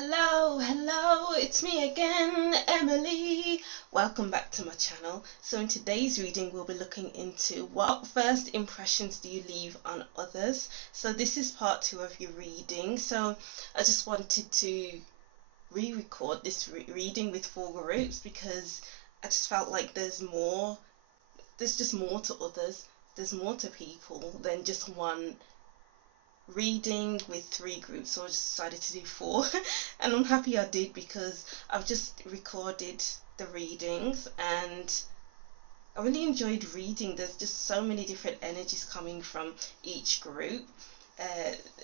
Hello, it's me again, Emily. Welcome back to my channel. So in today's reading, we'll be looking into what first impressions do you leave on others. So this is part 2 of your reading. So I just wanted to re-record this reading with 4 groups because I just felt like there's just more to others. There's more to people than just one reading with 3 groups, so I just decided to do 4 and I'm happy I did because I've just recorded the readings and I really enjoyed reading. There's just so many different energies coming from each group,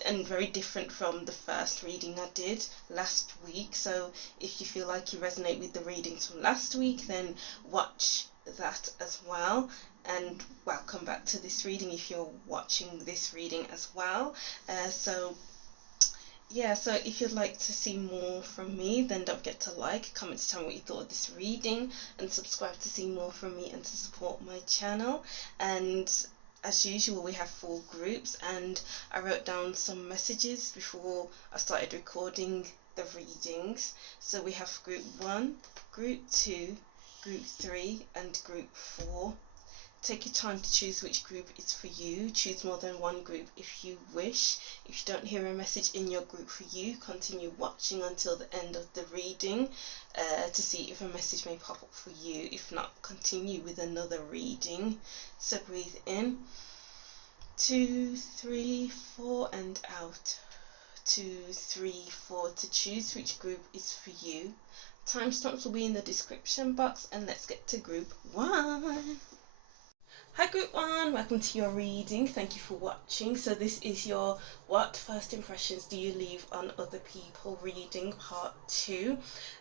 and very different from the first reading I did last week. So if you feel like you resonate with the readings from last week, then watch that as well. And welcome back to this reading if you're watching this reading as well. So if you'd like to see more from me, then don't forget to like, comment to tell me what you thought of this reading, and subscribe to see more from me and to support my channel. And as usual, we have 4 groups, and I wrote down some messages before I started recording the readings. So we have group 1, group 2, group 3 and group 4. Take your time to choose which group is for you. Choose more than one group if you wish. If you don't hear a message in your group for you, continue watching until the end of the reading to see if a message may pop up for you. If not, continue with another reading. So breathe in, 2, 3, 4 and out. 2, 3, 4 to choose which group is for you. Timestamps will be in the description box, and let's get to group 1. Hi group 1, welcome to your reading. Thank you for watching. So this is your what first impressions do you leave on other people reading part 2.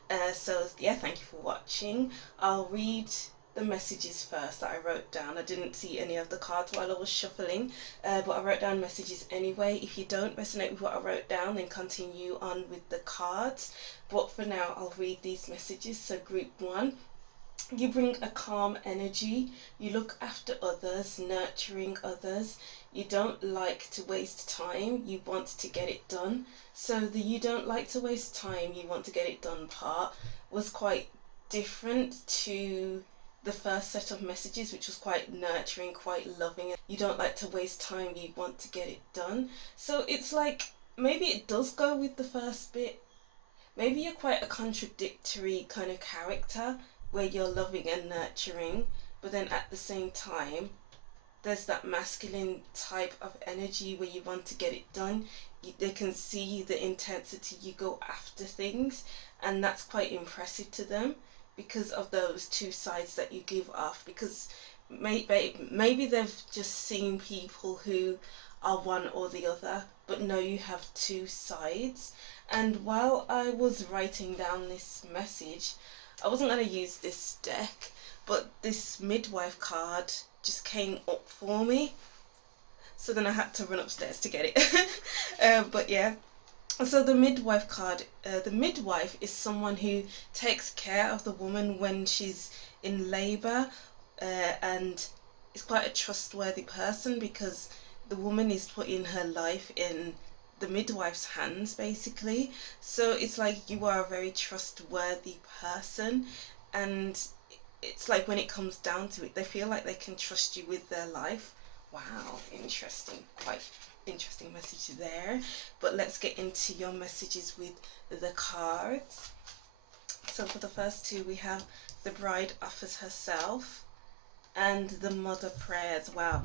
Thank you for watching. I'll read the messages first that I wrote down. I didn't see any of the cards while I was shuffling, but I wrote down messages anyway. If you don't resonate with what I wrote down, then continue on with the cards. But for now, I'll read these messages. So group 1. You bring a calm energy. You look after others, nurturing others. You don't like to waste time. You want to get it done. So the you don't like to waste time, you want to get it done part was quite different to the first set of messages, which was quite nurturing, quite loving. You don't like to waste time, you want to get it done. So it's like maybe it does go with the first bit. Maybe you're quite a contradictory kind of character, where you're loving and nurturing, but then at the same time there's that masculine type of energy where you want to get it done. They can see the intensity, you go after things, and that's quite impressive to them because of those 2 sides that you give off. Because maybe they've just seen people who are one or the other, but no, you have 2 sides. And while I was writing down this message, I wasn't going to use this deck, but this midwife card just came up for me. So then I had to run upstairs to get it. But yeah, so the midwife card, the midwife is someone who takes care of the woman when she's in labour, and is quite a trustworthy person because the woman is putting her life in the midwife's hands basically. So it's like you are a very trustworthy person, and it's like when it comes down to it, they feel like they can trust you with their life. Wow, interesting, quite interesting message there. But let's get into your messages with the cards. So for the first 2 we have the bride offers herself and the mother prayers. Wow,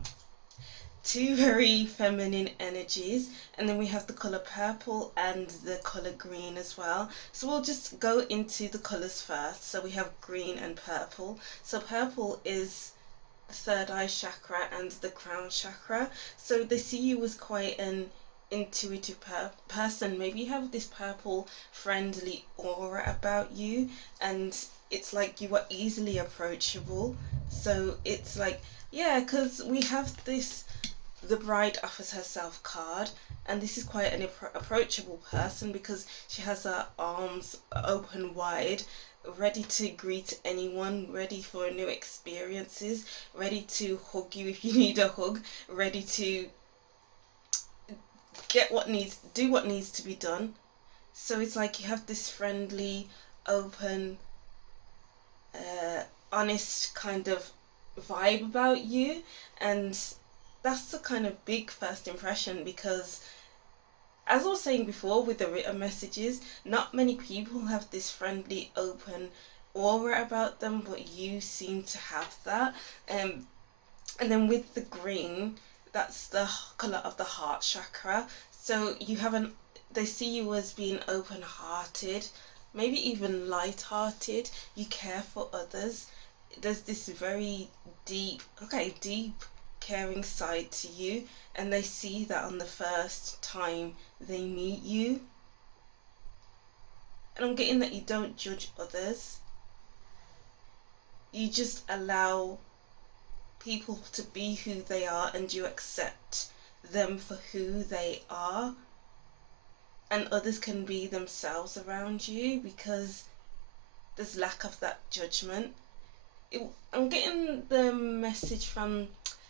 2 very feminine energies. And then we have the color purple and the color green as well. So we'll just go into the colors first. So we have green and purple. So purple is the 3rd eye chakra and the crown chakra. So they see you as quite an intuitive person. Maybe you have this purple friendly aura about you, and it's like you are easily approachable. So it's like, yeah, because we have this the bride offers herself card, and this is quite an approachable person because she has her arms open wide, ready to greet anyone, ready for new experiences, ready to hug you if you need a hug, ready to do what needs to be done. So it's like you have this friendly, open, honest kind of vibe about you, and that's the kind of big first impression, because as I was saying before with the written messages, not many people have this friendly, open aura about them, but you seem to have that. And then with the green, that's the colour of the heart chakra. So you have they see you as being open-hearted, maybe even light-hearted. You care for others. There's this very deep, caring side to you, and they see that on the first time they meet you. And I'm getting that you don't judge others. You just allow people to be who they are, and you accept them for who they are, and others can be themselves around you because there's lack of that judgment. I'm getting the message from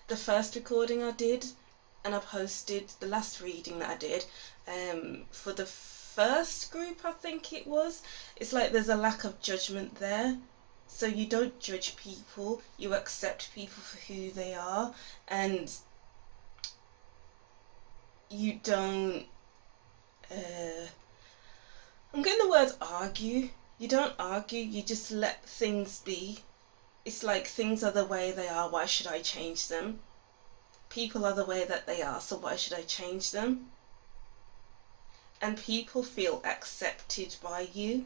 the first recording I did, and I posted the last reading that I did for the first group, I think it was. It's like there's a lack of judgment there. So you don't judge people, you accept people for who they are, and you don't, I'm getting the word argue. You don't argue, you just let things be. It's like things are the way they are, why should I change them? People are the way that they are, so why should I change them? And people feel accepted by you.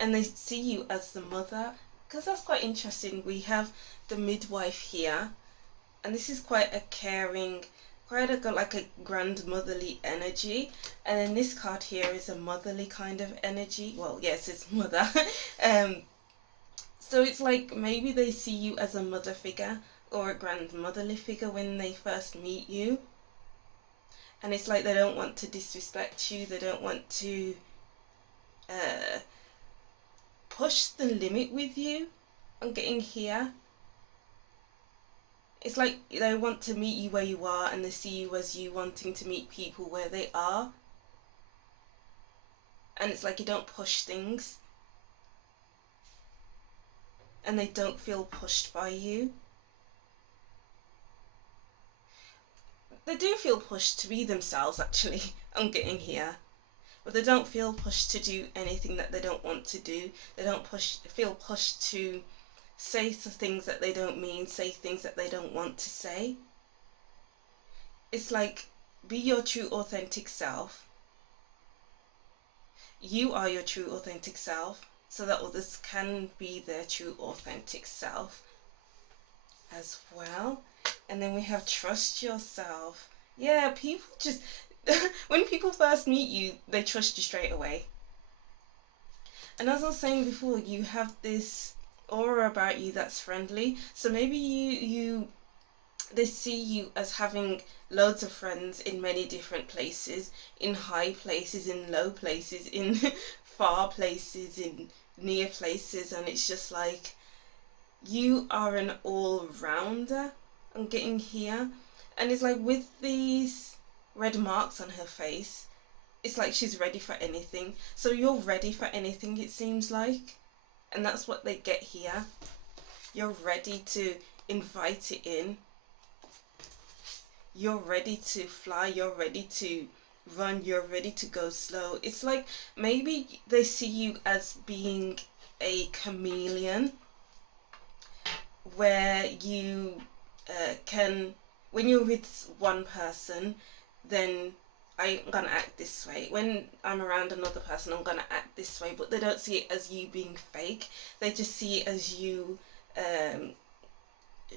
And they see you as the mother, because that's quite interesting. We have the midwife here, and this is quite a caring, quite like a grandmotherly energy. And then this card here is a motherly kind of energy. Well, yes, it's mother. So it's like maybe they see you as a mother figure or a grandmotherly figure when they first meet you. And it's like they don't want to disrespect you, they don't want to push the limit with you. I'm getting here. It's like they want to meet you where you are, and they see you as you wanting to meet people where they are. And it's like you don't push things, and they don't feel pushed by you. They do feel pushed to be themselves, actually. I'm getting here. But they don't feel pushed to do anything that they don't want to do. They don't feel pushed to say things that they don't mean, say things that they don't want to say. It's like, be your true authentic self. You are your true authentic self, so that others can be their true authentic self as well. And then we have trust yourself. Yeah, people just when people first meet you, they trust you straight away. And as I was saying before, you have this aura about you that's friendly. So maybe they see you as having loads of friends in many different places, in high places, in low places, in far places, in near places, and it's just like you are an all-rounder. I'm getting here. And it's like with these red marks on her face, it's like she's ready for anything. So you're ready for anything, it seems like. And that's what they get here. You're ready to invite it in. You're ready to fly. You're ready to run. You're ready to go slow. It's like maybe they see you as being a chameleon, where you can, when you're with one person, then I'm gonna act this way. When I'm around another person, I'm gonna act this way. But they don't see it as you being fake. They just see it as you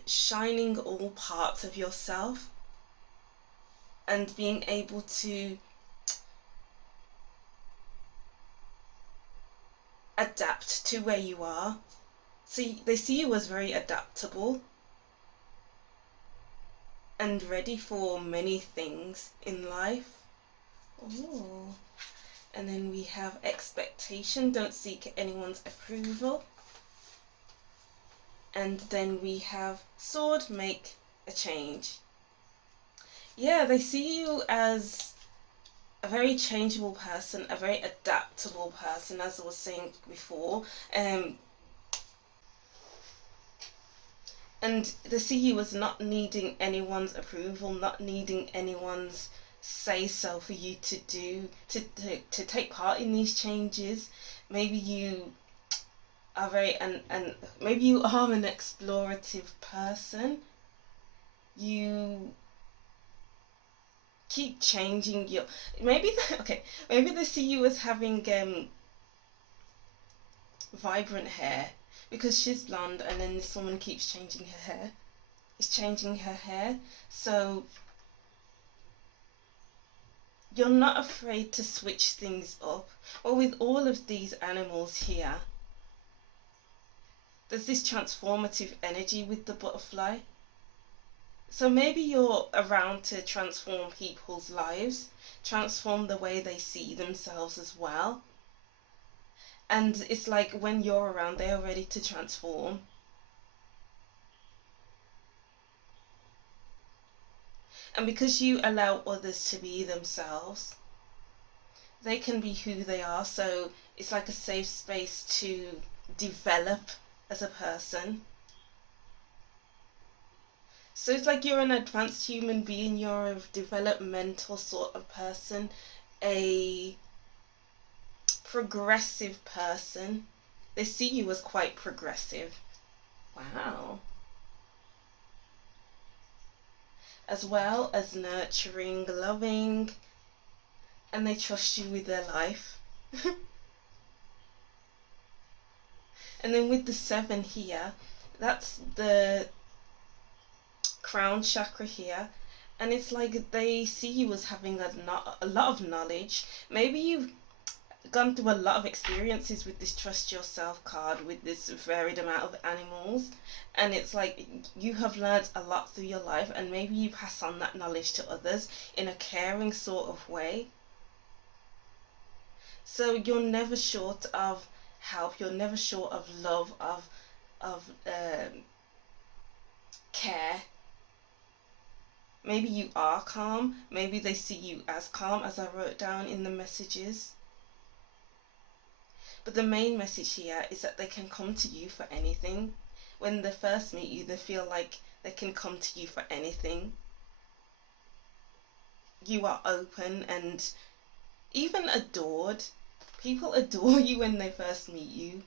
shining all parts of yourself and being able to adapt to where you are. So they see you as very adaptable and ready for many things in life. Ooh. And then we have expectation, don't seek anyone's approval. And then we have sword, make a change. Yeah, they see you as a very changeable person, a very adaptable person, as I was saying before. And the CU was not needing anyone's approval, not needing anyone's say so for you to do, to take part in these changes. Maybe you are and maybe you are an explorative person. You keep changing your, maybe maybe the CU was having vibrant hair because she's blonde, and then this woman keeps changing her hair. Is changing her hair. So you're not afraid to switch things up. Well, with all of these animals here, there's this transformative energy with the butterfly. So maybe you're around to transform people's lives, transform the way they see themselves as well. And it's like when you're around, they are ready to transform. And because you allow others to be themselves, they can be who they are. So it's like a safe space to develop as a person. So it's like you're an advanced human being, you're a developmental sort of person, a progressive person. They see you as quite progressive. Wow. As well as nurturing, loving, and they trust you with their life. And then with the 7 here, that's the crown chakra here, and it's like they see you as having a lot of knowledge. Maybe you've gone through a lot of experiences with this trust yourself card, with this varied amount of animals, and it's like you have learned a lot through your life, and maybe you pass on that knowledge to others in a caring sort of way. So you're never short of help, you're never short of love, of care. Maybe you are calm, maybe they see you as calm, as I wrote down in the messages. But the main message here is that they can come to you for anything. When they first meet you, they feel like they can come to you for anything. You are open and even adored. People adore you when they first meet you.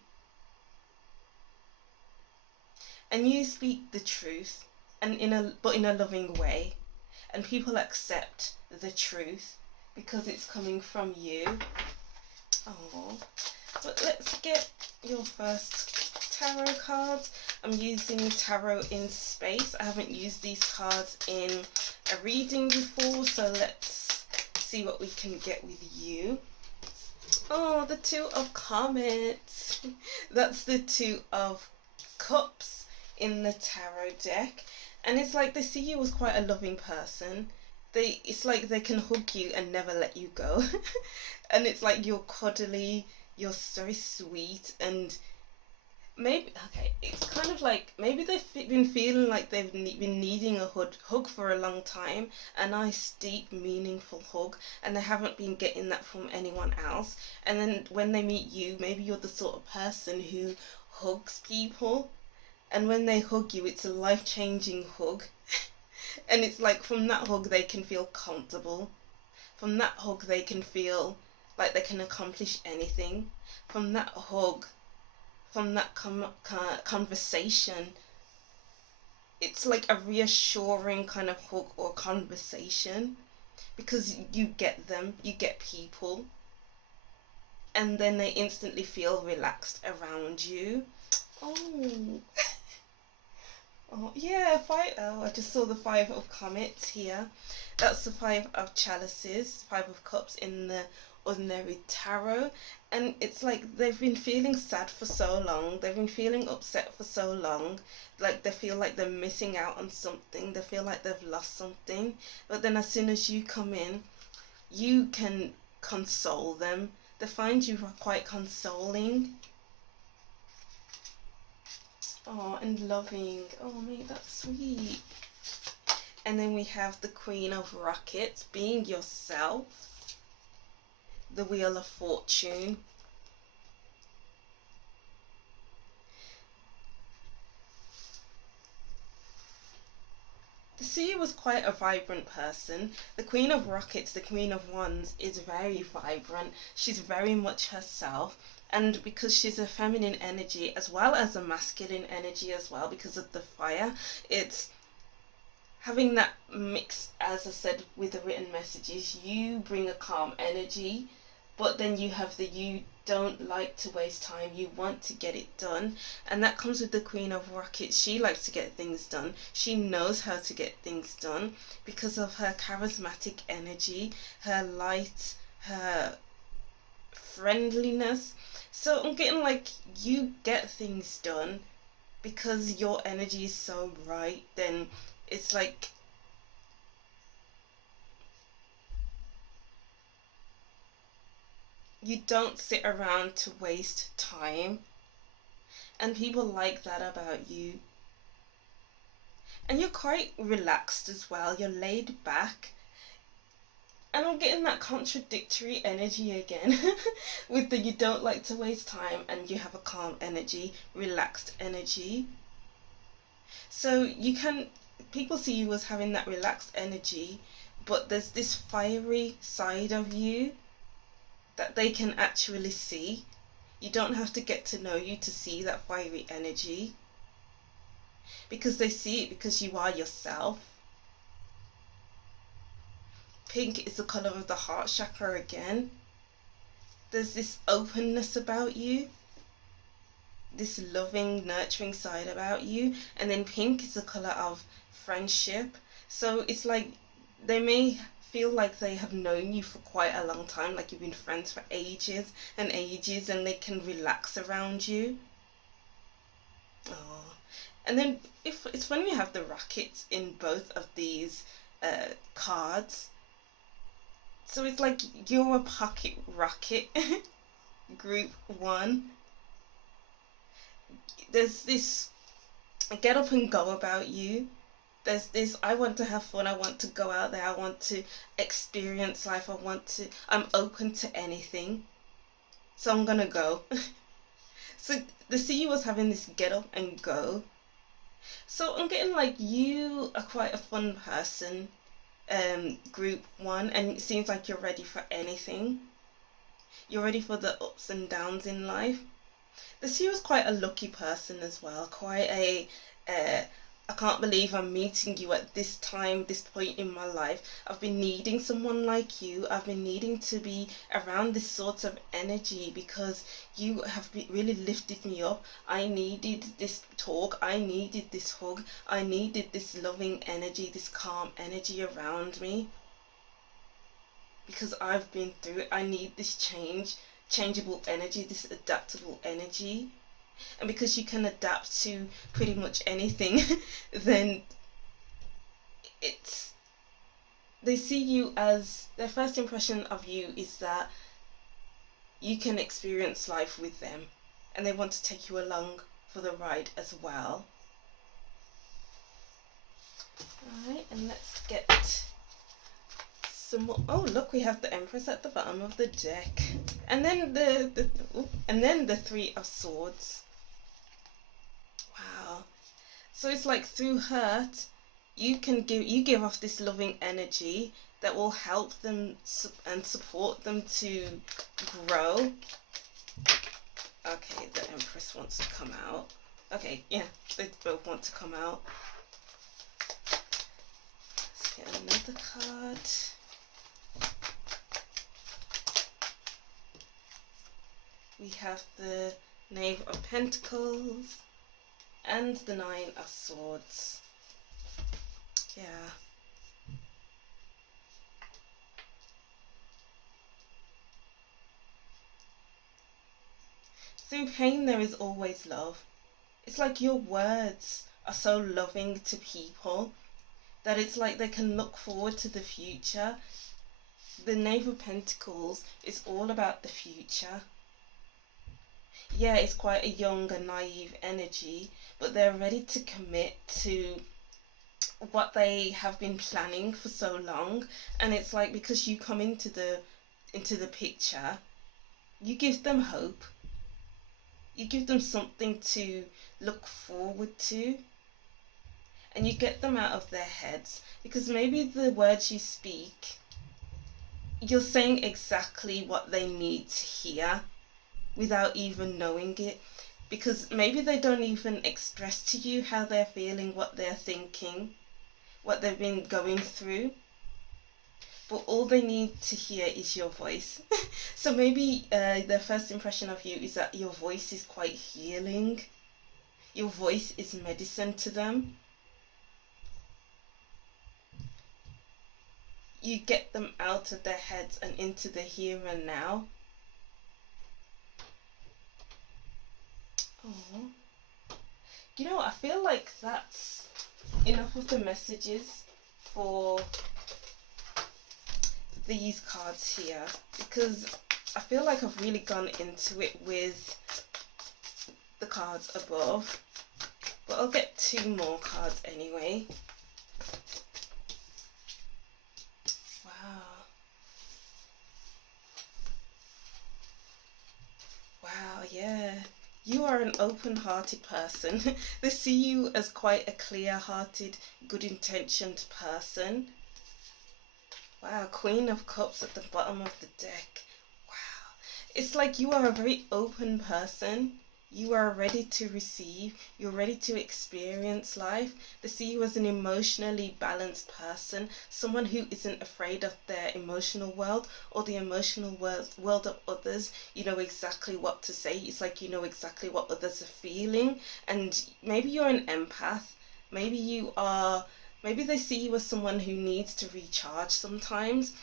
And you speak the truth, and in a loving way. And people accept the truth because it's coming from you. Oh, but let's get your first tarot cards. I'm using Tarot in Space. I haven't used these cards in a reading before, so let's see what we can get with you. Oh, the 2 of Comets. That's the 2 of Cups in the tarot deck. And it's like they see you as quite a loving person. It's like they can hug you and never let you go. And it's like you're cuddly, you're so sweet, and maybe, it's kind of like maybe they've been feeling like they've been needing a hug for a long time, a nice, deep, meaningful hug, and they haven't been getting that from anyone else. And then when they meet you, maybe you're the sort of person who hugs people. And when they hug you, it's a life-changing hug. And it's like from that hug, they can feel comfortable. From that hug, they can feel like they can accomplish anything. From that hug, from that conversation, it's like a reassuring kind of hug or conversation. Because you get them, you get people. And then they instantly feel relaxed around you. Oh... Oh, yeah, I just saw the 5 of Comets here. That's the 5 of Chalices, 5 of Cups in the Ordinary Tarot. And it's like they've been feeling sad for so long. They've been feeling upset for so long. Like they feel like they're missing out on something. They feel like they've lost something. But then as soon as you come in, you can console them. They find you quite consoling. Oh, and loving. Oh, mate, that's sweet. And then we have the Queen of Rockets, being yourself. the Wheel of Fortune. The Sea was quite a vibrant person. The Queen of Rockets, the Queen of Wands, is very vibrant. She's very much herself. And because she's a feminine energy as well as a masculine energy as well, because of the fire, it's having that mix, as I said, with the written messages. You bring a calm energy, but then you have the you don't like to waste time, you want to get it done, and that comes with the Queen of Rockets. She likes to get things done. She knows how to get things done because of her charismatic energy, her light, her friendliness. So I'm getting like you get things done because your energy is so bright. Then it's like you don't sit around to waste time, and people like that about you. And you're quite relaxed as well, you're laid back. And I'm getting that contradictory energy again with the you don't like to waste time and you have a calm energy, relaxed energy. So you can, people see you as having that relaxed energy, but there's this fiery side of you that they can actually see. You don't have to get to know you to see that fiery energy, because they see it because you are yourself. Pink is the colour of the heart chakra again. There's this openness about you, this loving, nurturing side about you. And then pink is the colour of friendship. So it's like they may feel like they have known you for quite a long time, like you've been friends for ages and ages, and they can relax around you. Oh. And then if it's when we have the rockets in both of these cards. So it's like you're a pocket rocket, group 1. There's this get up and go about you. There's this, I want to have fun, I want to go out there, I want to experience life, I'm open to anything. So I'm gonna go. So the Sea was having this get up and go. So I'm getting like you are quite a fun person, group 1, and it seems like you're ready for anything. You're ready for the ups and downs in life. The Sea was quite a lucky person as well, quite a I can't believe I'm meeting you at this time, this point in my life. I've been needing someone like you. I've been needing to be around this sort of energy because you have really lifted me up. I needed this talk. I needed this hug. I needed this loving energy, this calm energy around me. Because I've been through it. I need this changeable energy, this adaptable energy. And because you can adapt to pretty much anything, then they see you as, their first impression of you is that you can experience life with them, and they want to take you along for the ride as well. Alright, and let's get some more. Oh look, we have the Empress at the bottom of the deck, and then the Three of Swords. Wow. So it's like through hurt, you give off this loving energy that will help them and support them to grow. Okay, the Empress wants to come out. Okay, yeah, they both want to come out. Let's get another card. We have the Knave of Pentacles and the Nine of Swords. Yeah. Through pain there is always love. It's like your words are so loving to people that it's like they can look forward to the future. The Knave of Pentacles is all about the future. Yeah, it's quite a young and naive energy, but they're ready to commit to what they have been planning for so long. And it's like, because you come into into the picture, you give them hope. You give them something to look forward to, and you get them out of their heads, because maybe the words you speak, you're saying exactly what they need to hear without even knowing it, because maybe they don't even express to you how they're feeling, what they're thinking, what they've been going through, but all they need to hear is your voice. So maybe their first impression of you is that your voice is quite healing. Your voice is medicine to them. You get them out of their heads and into the here and now. Oh, you know, I feel like that's enough of the messages for these cards here, because I feel like I've really gone into it with the cards above, but I'll get 2 more cards anyway. Wow. Wow, yeah. You are an open-hearted person. They see you as quite a clear-hearted, good-intentioned person. Wow, Queen of Cups at the bottom of the deck. Wow. It's like you are a very open person. You are ready to receive. You're ready to experience life. They see you as an emotionally balanced person, someone who isn't afraid of their emotional world or the emotional world of others. You know exactly what to say. It's like you know exactly what others are feeling. And maybe you're an empath. Maybe they see you as someone who needs to recharge sometimes,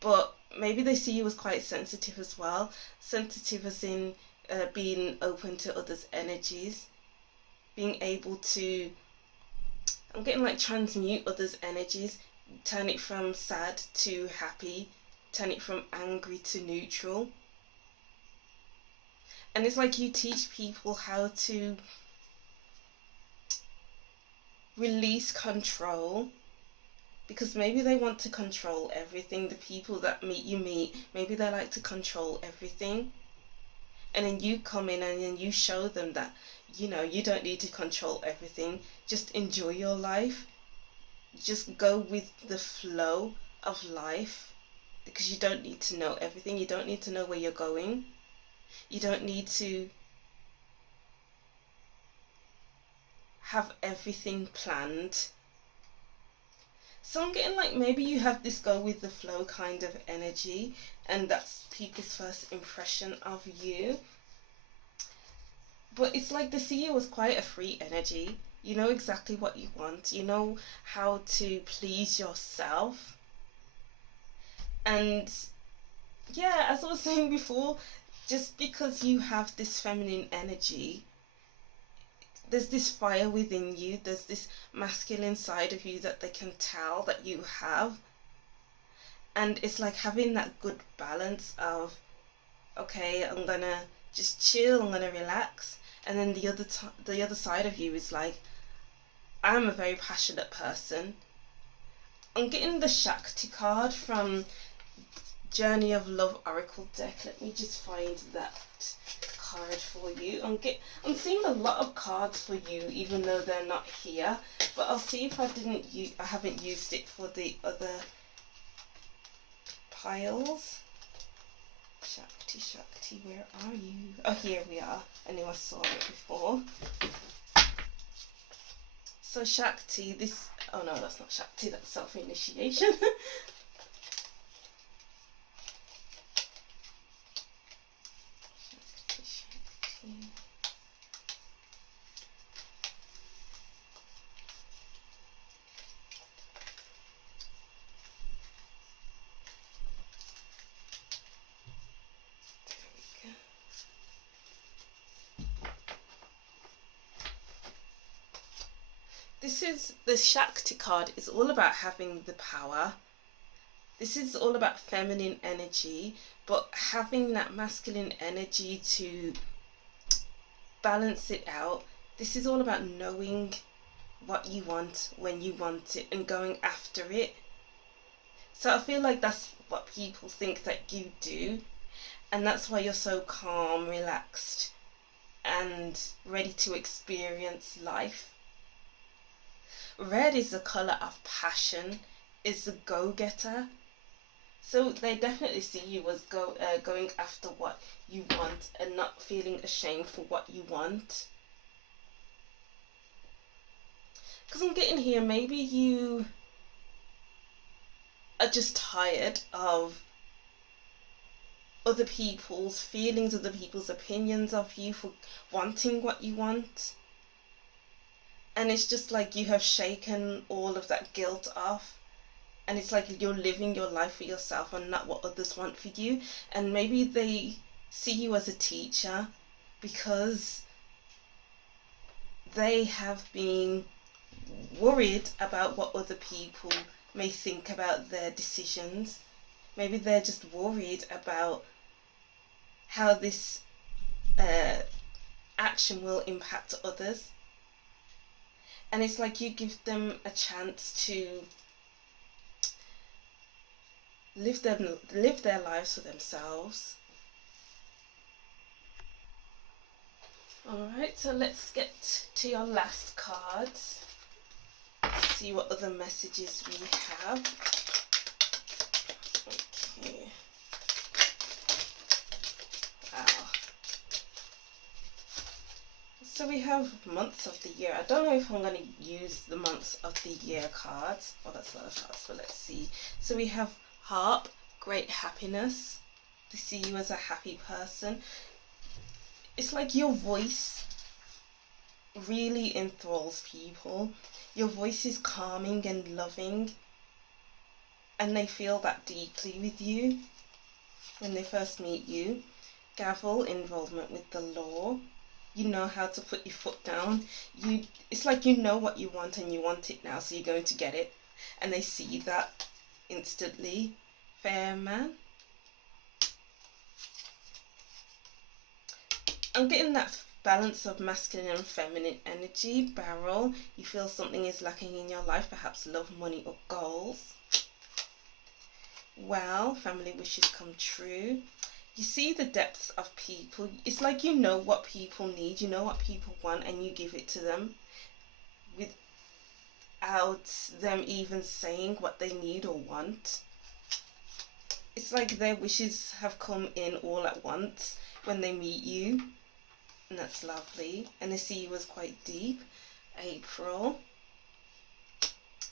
but maybe they see you as quite sensitive as well. Sensitive as in being open to others' energies, being able to, I'm getting like transmute others' energies, turn it from sad to happy, turn it from angry to neutral. And it's like you teach people how to release control, because maybe they want to control everything. The people that you meet, maybe they like to control everything. And then you come in and then you show them that, you know, you don't need to control everything. Just enjoy your life. Just go with the flow of life, because you don't need to know everything. You don't need to know where you're going. You don't need to have everything planned. So I'm getting like maybe you have this go with the flow kind of energy, and that's people's first impression of you. But it's like they see you as quite a free energy. You know exactly what you want. You know how to please yourself. And yeah, as I was saying before, just because you have this feminine energy, there's this fire within you. There's this masculine side of you that they can tell that you have. And it's like having that good balance of, okay, I'm gonna just chill, I'm gonna relax, and then the other side of you is like, I'm a very passionate person. I'm getting the Shakti card from Journey of Love Oracle deck. Let me just find that card for you. I'm seeing a lot of cards for you, even though they're not here. But I'll see if I haven't used it for the other piles. Shakti, where are you? Oh, here we are. I knew I saw it before. So Shakti, oh no, that's not Shakti, that's self-initiation. Shakti. The Shakti card is all about having the power. This is all about feminine energy, but having that masculine energy to balance it out. This is all about knowing what you want when you want it and going after it. So I feel like that's what people think that you do, and that's why you're so calm, relaxed, and ready to experience life. Red is the colour of passion, is the go-getter. So they definitely see you as going after what you want and not feeling ashamed for what you want. Because I'm getting here, maybe you are just tired of other people's feelings, other people's opinions of you for wanting what you want. And it's just like you have shaken all of that guilt off. And it's like you're living your life for yourself and not what others want for you. And maybe they see you as a teacher because they have been worried about what other people may think about their decisions. Maybe they're just worried about how this action will impact others. And it's like you give them a chance to live their lives for themselves. Alright, so let's get to your last cards. See what other messages we have. Okay. Wow. So we have months of the year. I don't know if I'm going to use the months of the year cards. Oh, that's a lot of cards, but let's see. So we have Harp, great happiness. They see you as a happy person. It's like your voice really enthralls people. Your voice is calming and loving, and they feel that deeply with you when they first meet you. Gavel, involvement with the law. You know how to put your foot down. It's like you know what you want and you want it now, so you're going to get it. And they see that instantly. Fair man. I'm getting that balance of masculine and feminine energy. Barrel, you feel something is lacking in your life, perhaps love, money or goals. Well, family wishes come true. You see the depths of people. It's like you know what people need, you know what people want, and you give it to them without them even saying what they need or want. It's like their wishes have come in all at once when they meet you, and that's lovely. And they see you as quite deep. April.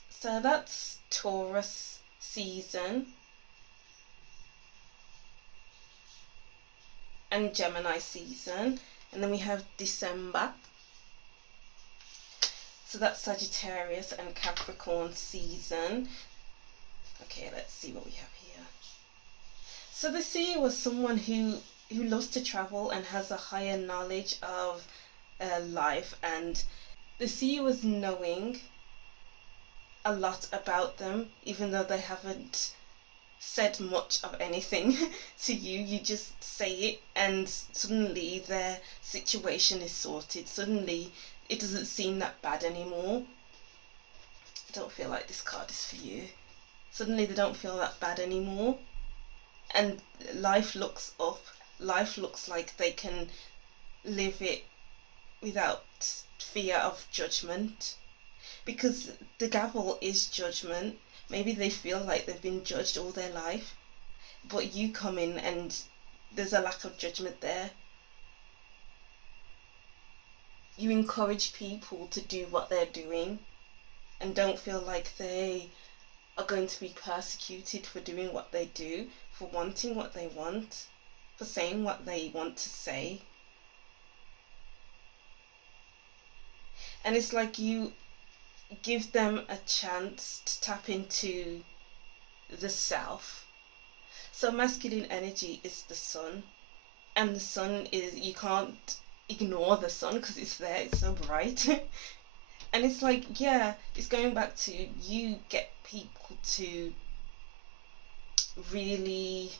So that's Taurus season. And Gemini season. And then we have December. So that's Sagittarius and Capricorn season. Okay, let's see what we have here. So they see you as someone who loves to travel and has a higher knowledge of life, and they see you as knowing a lot about them, even though they haven't said much of anything to you. You just say it and suddenly their situation is sorted. Suddenly it doesn't seem that bad anymore. I don't feel like this card is for you. Suddenly they don't feel that bad anymore, and life looks up. Life looks like they can live it without fear of judgment, because the gavel is judgment. Maybe they feel like they've been judged all their life, but you come in and there's a lack of judgment there. You encourage people to do what they're doing and don't feel like they are going to be persecuted for doing what they do, for wanting what they want, for saying what they want to say. And it's like you give them a chance to tap into the self. So masculine energy is the sun, and the sun is, you can't ignore the sun because it's there, it's so bright. And it's like, yeah, it's going back to, you get people to really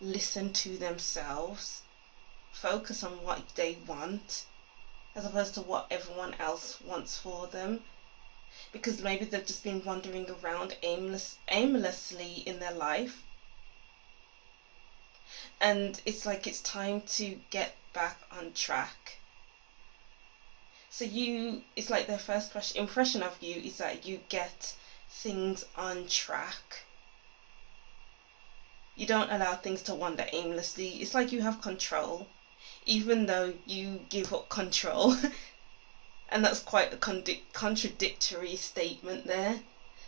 listen to themselves, focus on what they want as opposed to what everyone else wants for them, because maybe they've just been wandering around aimlessly in their life and it's like it's time to get back on track. So it's like their first impression of you is that you get things on track. You don't allow things to wander aimlessly. It's like you have control, even though you give up control. And that's quite a contradictory statement there.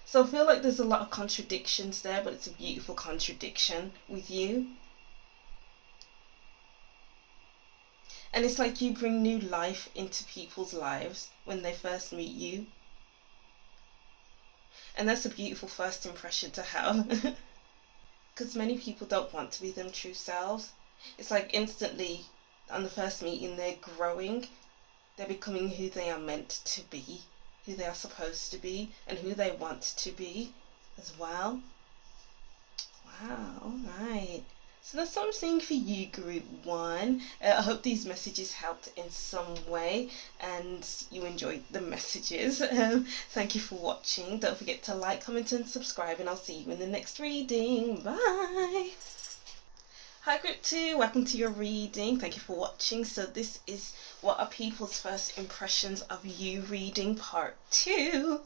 So I feel like there's a lot of contradictions there, but it's a beautiful contradiction with you. And it's like you bring new life into people's lives when they first meet you. And that's a beautiful first impression to have. Because many people don't want to be them true selves. It's like instantly on the first meeting they're growing. They're becoming who they are meant to be, who they are supposed to be, and who they want to be as well. Wow, alright. So that's something for you, Group 1. I hope these messages helped in some way and you enjoyed the messages. Thank you for watching. Don't forget to like, comment and subscribe, and I'll see you in the next reading. Bye! Hi Group 2, welcome to your reading. Thank you for watching. So this is what are people's first impressions of you reading part 2.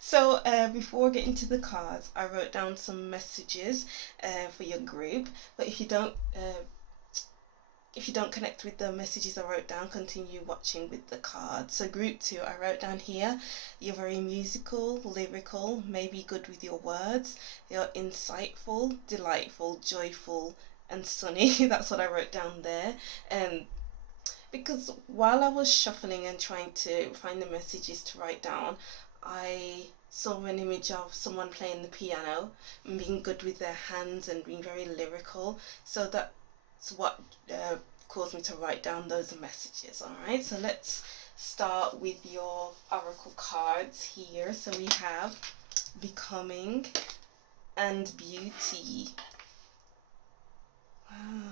So before getting to the cards, I wrote down some messages for your group, but if you don't connect with the messages I wrote down, continue watching with the cards. So Group 2, I wrote down here, you're very musical, lyrical, maybe good with your words, you're insightful, delightful, joyful, and sunny. That's what I wrote down there. Because while I was shuffling and trying to find the messages to write down, I saw an image of someone playing the piano and being good with their hands and being very lyrical. So that's what caused me to write down those messages. Alright, so let's start with your oracle cards here. So we have Becoming and Beauty. Wow.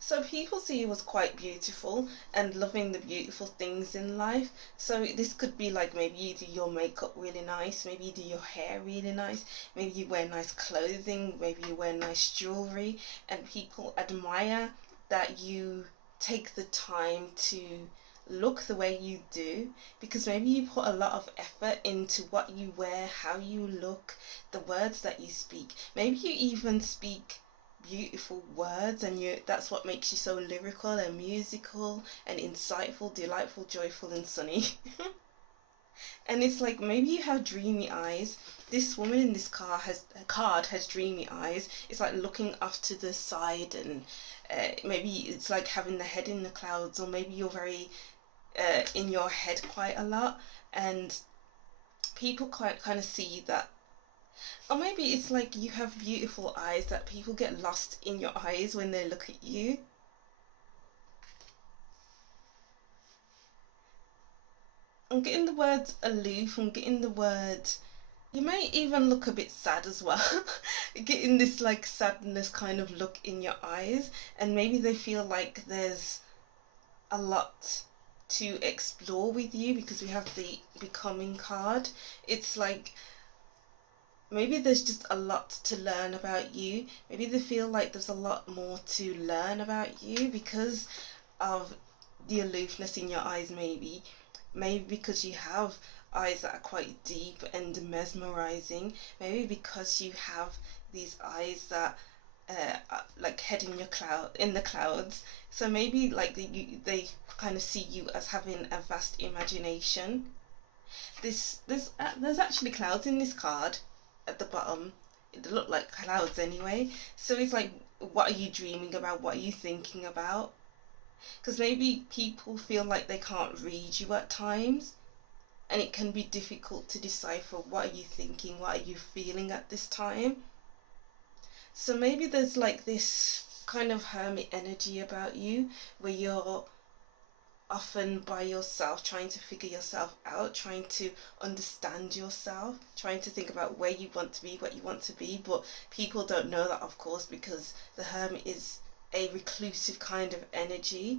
So people see you as quite beautiful and loving the beautiful things in life. So this could be like maybe you do your makeup really nice, maybe you do your hair really nice, maybe you wear nice clothing, maybe you wear nice jewelry, and people admire that you take the time to look the way you do, because maybe you put a lot of effort into what you wear, how you look, the words that you speak. Maybe you even speak beautiful words, and that's what makes you so lyrical and musical and insightful, delightful, joyful and sunny. And it's like maybe you have dreamy eyes. This woman in this card has dreamy eyes. It's like looking off to the side, and maybe it's like having the head in the clouds, or maybe you're very in your head quite a lot, and people kind of see that. Or maybe it's like you have beautiful eyes that people get lost in your eyes when they look at you. I'm getting the words aloof, I'm getting the words, you may even look a bit sad as well. Getting this like sadness kind of look in your eyes, and maybe they feel like there's a lot to explore with you because we have the Becoming card. It's like maybe there's just a lot to learn about you. Maybe they feel like there's a lot more to learn about you because of the aloofness in your eyes, maybe because you have eyes that are quite deep and mesmerizing, maybe because you have these eyes that like head in the clouds. So maybe like they kind of see you as having a vast imagination. There's actually clouds in this card at the bottom. It look like clouds anyway. So it's like, what are you dreaming about? What are you thinking about? Because maybe people feel like they can't read you at times, and it can be difficult to decipher what are you thinking, what are you feeling at this time. So maybe there's like this kind of hermit energy about you where you're often by yourself, trying to figure yourself out, trying to understand yourself, trying to think about where you want to be, what you want to be. But people don't know that, of course, because the hermit is a reclusive kind of energy.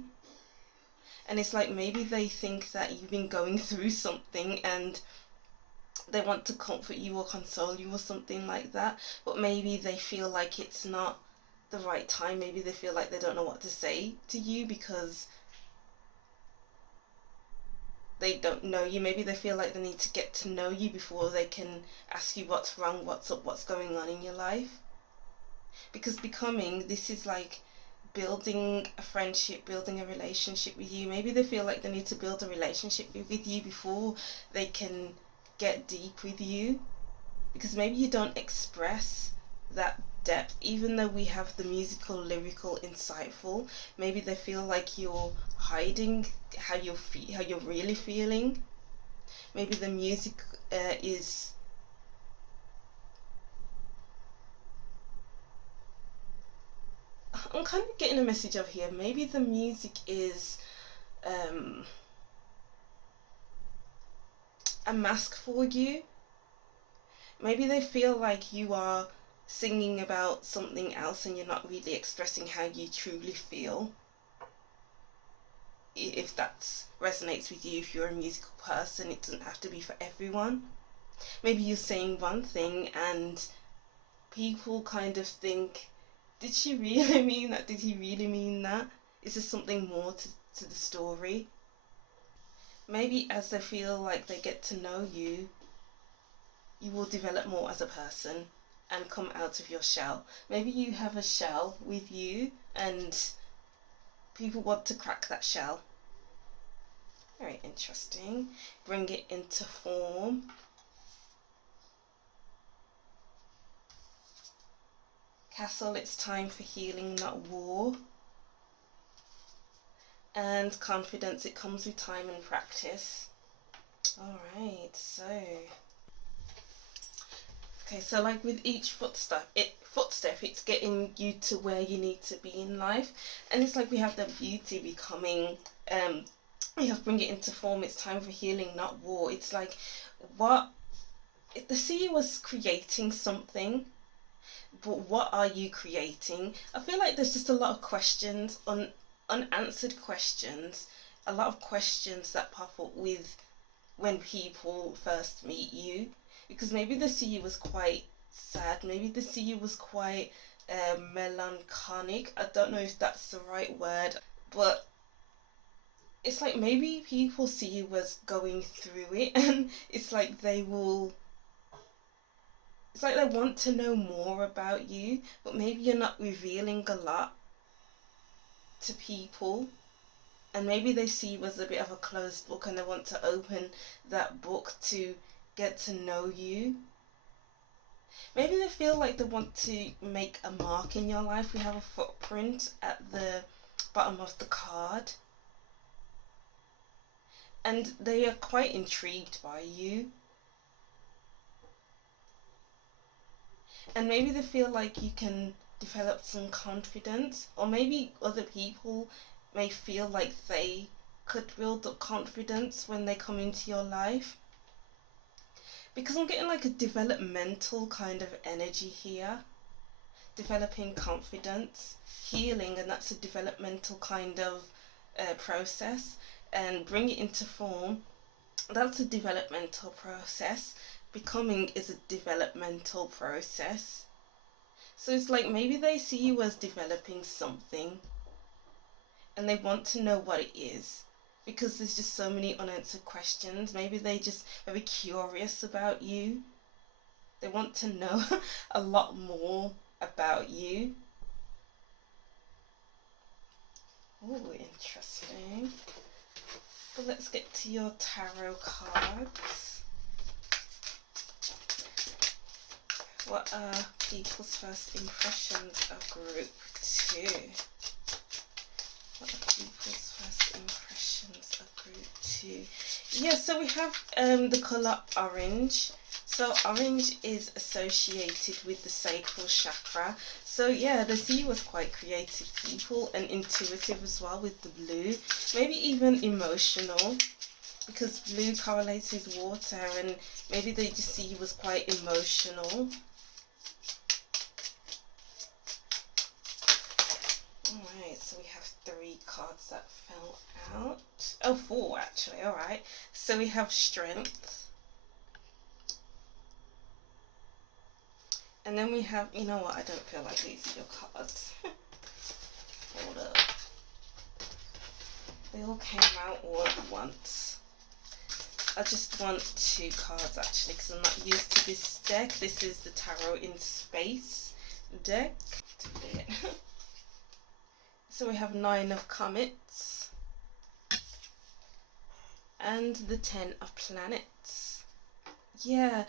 And it's like maybe they think that you've been going through something, and they want to comfort you or console you or something like that, but maybe they feel like it's not the right time. Maybe they feel like they don't know what to say to you because they don't know you. Maybe they feel like they need to get to know you before they can ask you what's wrong, what's up, what's going on in your life. Because becoming, this is like building a friendship, building a relationship with you. Maybe they feel like they need to build a relationship with you before they can get deep with you, because maybe you don't express that depth. Even though we have the musical, lyrical, insightful, maybe they feel like you're hiding how you're really feeling. Maybe the music is I'm kind of getting a message of here. Maybe the music is a mask for you. Maybe they feel like you are singing about something else and you're not really expressing how you truly feel. If that resonates with you, if you're a musical person, it doesn't have to be for everyone. Maybe you're saying one thing and people kind of think, did she really mean that? Did he really mean that? Is there something more to the story? Maybe as they feel like they get to know you, you will develop more as a person and come out of your shell. Maybe you have a shell with you and people want to crack that shell. Very interesting. Bring it into form. Castle, it's time for healing, not war. And confidence, it comes with time and practice. Alright, so like with each footstep, it's getting you to where you need to be in life. And it's like we have the beauty becoming, we have bring it into form. It's time for healing, not war. It's like, what, the sea was creating something, but what are you creating? I feel like there's just a lot of questions, unanswered questions, a lot of questions that pop up with when people first meet you. Because maybe the sea was quite sad, maybe the sea was quite melancholic. I don't know if that's the right word, but it's like maybe people see you as going through it and it's like they want to know more about you, but maybe you're not revealing a lot to people, and maybe they see you as a bit of a closed book and they want to open that book to get to know you. Maybe they feel like they want to make a mark in your life. We have a footprint at the bottom of the card, and they are quite intrigued by you. And maybe they feel like you can develop some confidence, or maybe other people may feel like they could build up confidence when they come into your life. Because I'm getting like a developmental kind of energy here. Developing confidence, healing, and that's a developmental kind of process. And bring it into form, that's a developmental process. Becoming is a developmental process. So it's like maybe they see you as developing something and they want to know what it is, because there's just so many unanswered questions. Maybe they just very curious about you. They want to know a lot more about you. Oh, interesting. But let's get to your tarot cards. What are people's first impressions of group 2? What are people's first impressions of group 2? Yeah, so we have the colour orange. So orange is associated with the sacral chakra. So yeah, the sea was quite creative people and intuitive as well with the blue. Maybe even emotional, because blue correlates with water, and maybe the sea was quite emotional. Alright, so we have 3 cards that fell out. Oh, 4 actually, alright. So we have strength, And then we have, you know what, I don't feel like these are your cards. Hold up. They all came out all at once. I just want 2 cards actually, because I'm not used to this deck. This is the Tarot in Space deck. So we have 9 of Comets and the 10 of Planets. Yeah,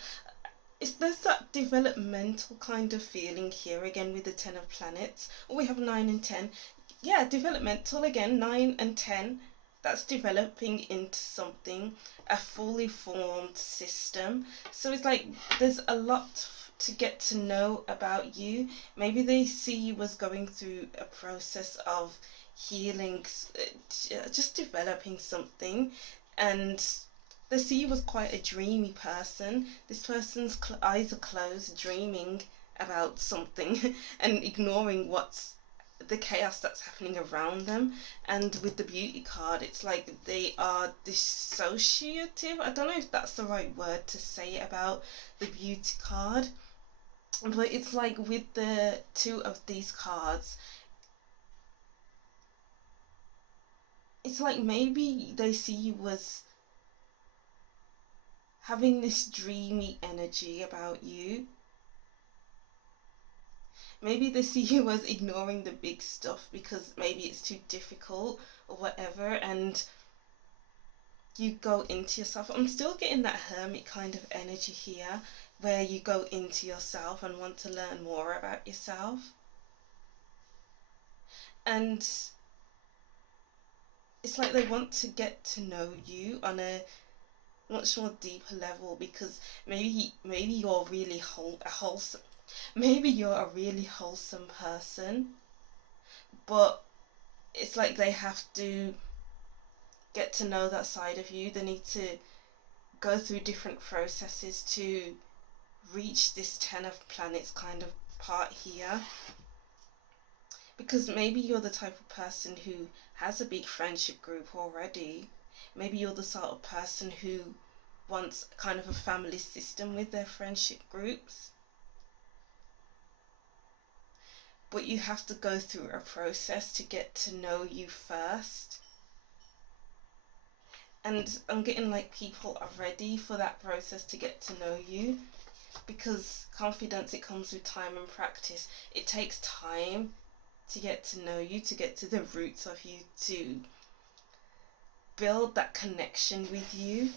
there's that developmental kind of feeling here again with the 10 of Planets. Oh, we have 9 and 10. Yeah, developmental again, 9 and 10. That's developing into something, a fully formed system. So it's like there's a lot to get to know about you. Maybe they see you as going through a process of healing, just developing something, and they see you as quite a dreamy person. This person's eyes are closed, dreaming about something and ignoring what's the chaos that's happening around them. And with the Beauty card, it's like they are dissociative. I don't know if that's the right word to say about the Beauty card, but it's like with the 2 of these cards, it's like maybe they see you as having this dreamy energy about you. Maybe they see you as ignoring the big stuff because maybe it's too difficult or whatever, and you go into yourself. I'm still getting that hermit kind of energy here, where you go into yourself and want to learn more about yourself. And it's like they want to get to know you on a much more deeper level, because maybe you're really wholesome. Maybe you're a really wholesome person, but it's like they have to get to know that side of you. They need to go through different processes to reach this 10 of Planets kind of part here. Because maybe you're the type of person who has a big friendship group already. Maybe you're the sort of person who wants kind of a family system with their friendship groups. But you have to go through a process to get to know you first. And I'm getting like people are ready for that process to get to know you, because confidence, it comes with time and practice. It takes time to get to know you, to get to the roots of you, to build that connection with you,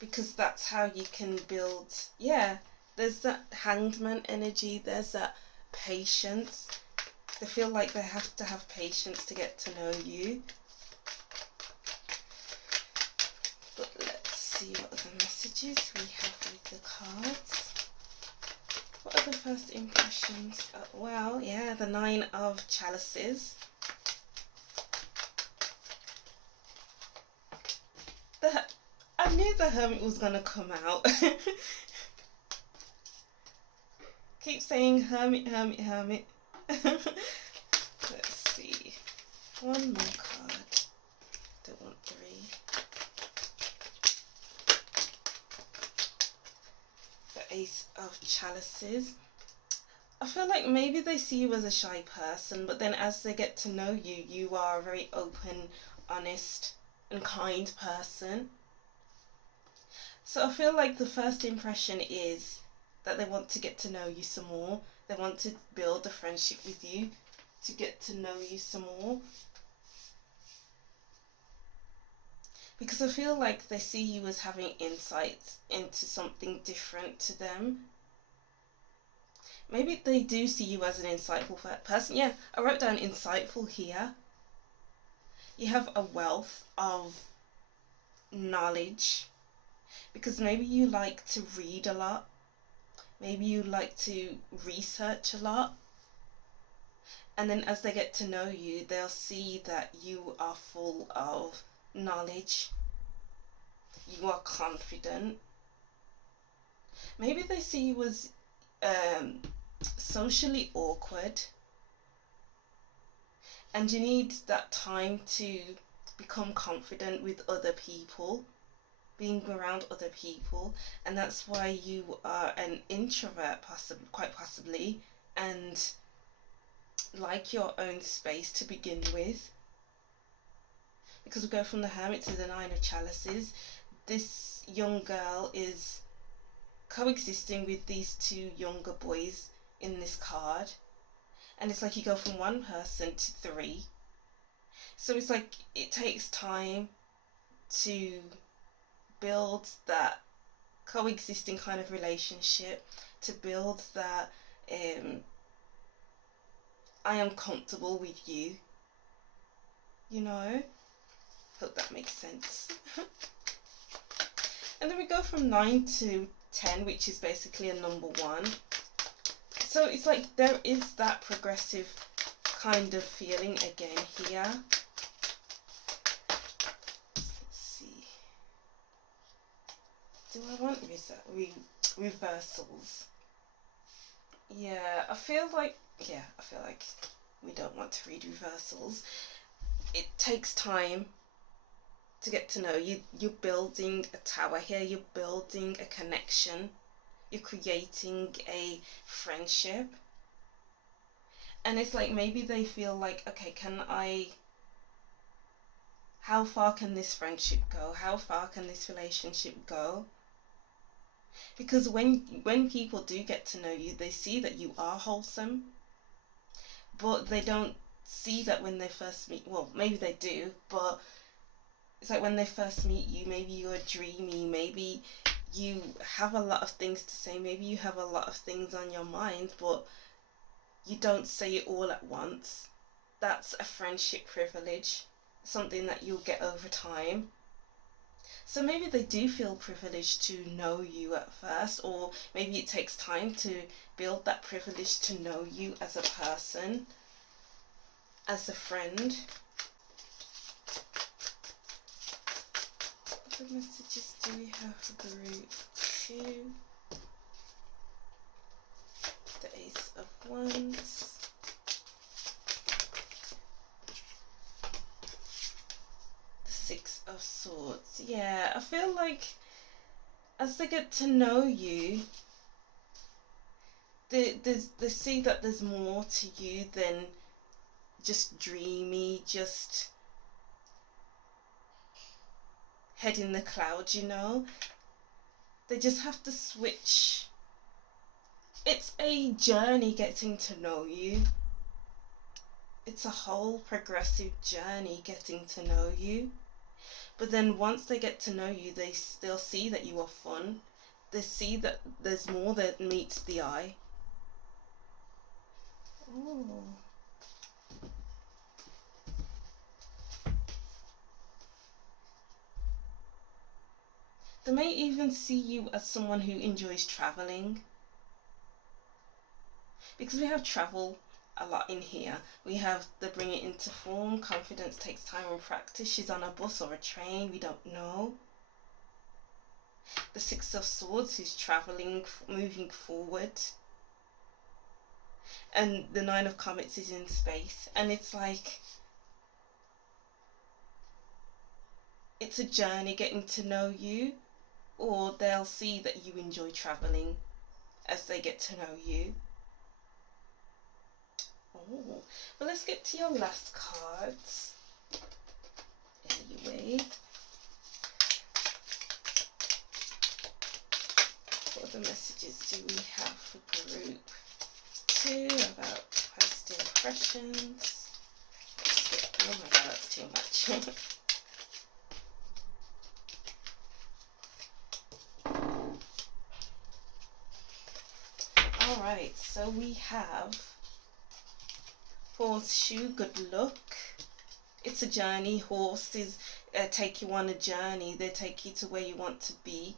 because that's how you can build. Yeah, there's that Hangman energy, there's that patience. They feel like they have to have patience to get to know you. But let's see what other messages we have with the cards. What are the first impressions? Well, yeah, the 9 of Chalices. I knew the Hermit was going to come out. Keep saying Hermit, Hermit, Hermit. Let's see. One more card. Don't want 3. The Ace of Chalices. I feel like maybe they see you as a shy person, but then as they get to know you, you are a very open, honest, and kind person. So I feel like the first impression is that they want to get to know you some more. They want to build a friendship with you, to get to know you some more. Because I feel like they see you as having insights into something different to them. Maybe they do see you as an insightful person. Yeah, I wrote down insightful here. You have a wealth of knowledge, because maybe you like to read a lot. Maybe you like to research a lot. And then as they get to know you, they'll see that you are full of knowledge. You are confident. Maybe they see you as socially awkward, and you need that time to become confident with other people. being around other people, and that's why you are an introvert, quite possibly, and like your own space to begin with. Because we go from the Hermit to the Nine of Chalices. This young girl is coexisting with these two younger boys in this card, and it's like you go from one person to three. So it's like it takes time to build that coexisting kind of relationship, to build that I am comfortable with you, you know. Hope that makes sense. And then we go from 9 to 10, which is basically a number 1. So it's like there is that progressive kind of feeling again here. Let's see. Do I want reversals? Yeah, I feel like we don't want to read reversals. It takes time to get to know you. You're building a tower here, you're building a connection, you're creating a friendship. And it's like maybe they feel like, okay, how far can this friendship go? How far can this relationship go? Because when people do get to know you, they see that you are wholesome, but they don't see that when they first meet. Well, maybe they do, but it's like when they first meet you, maybe you're dreamy, maybe you have a lot of things to say, maybe you have a lot of things on your mind, but you don't say it all at once. That's a friendship privilege, something that you'll get over time. So maybe they do feel privileged to know you at first, or maybe it takes time to build that privilege to know you as a person, as a friend. What messages do we have for group 2? The Ace of Wands. The Six of Swords. Yeah, I feel like as they get to know you, they see that there's more to you than just dreamy, just head in the clouds, you know. They just have to switch. It's a journey getting to know you. It's a whole progressive journey getting to know you. But then once they get to know you, they'll see that you are fun. They see that there's more that meets the eye. Ooh. They may even see you as someone who enjoys traveling. Because we have travel a lot in here. We have the bring it into form, confidence takes time and practice. She's on a bus or a train, we don't know. The Six of Swords, who's traveling, moving forward. And the Nine of Comets is in space. And it's like, it's a journey getting to know you, or they'll see that you enjoy traveling as they get to know you. Oh, well, let's get to your last cards. Anyway, what other messages do we have for group 2 about first impressions? Oh my god, that's too much. Alright, so we have Horseshoe, good luck. It's a journey. Horses take you on a journey. They take you to where you want to be.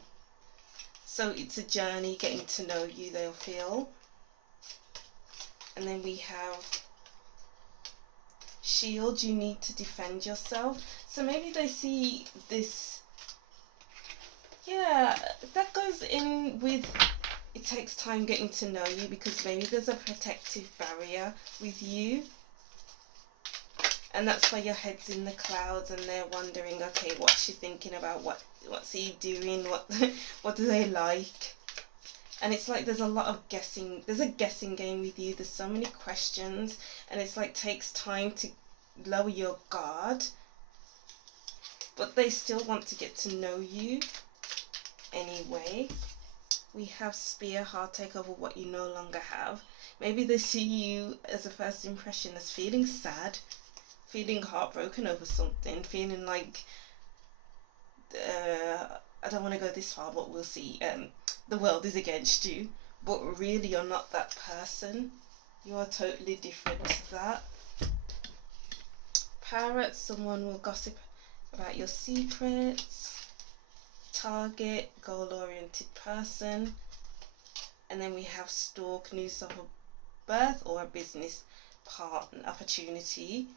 So it's a journey getting to know you, they'll feel. And then we have Shield, you need to defend yourself. So maybe they see this, yeah, that goes in with it takes time getting to know you, because maybe there's a protective barrier with you. And that's why your head's in the clouds and they're wondering, okay, what's she thinking about? What's he doing? What do they like? And it's like there's a lot of guessing. There's a guessing game with you. There's so many questions, and it's like takes time to lower your guard. But they still want to get to know you anyway. We have Spear, Heartache over what you no longer have. Maybe they see you as a first impression as feeling sad, feeling heartbroken over something, feeling like, I don't want to go this far, but we'll see, the world is against you. But really, you're not that person. You are totally different to that. Parrot, someone will gossip about your secrets. Target, goal-oriented person. And then we have Stalk, news of a birth or a business partner opportunity.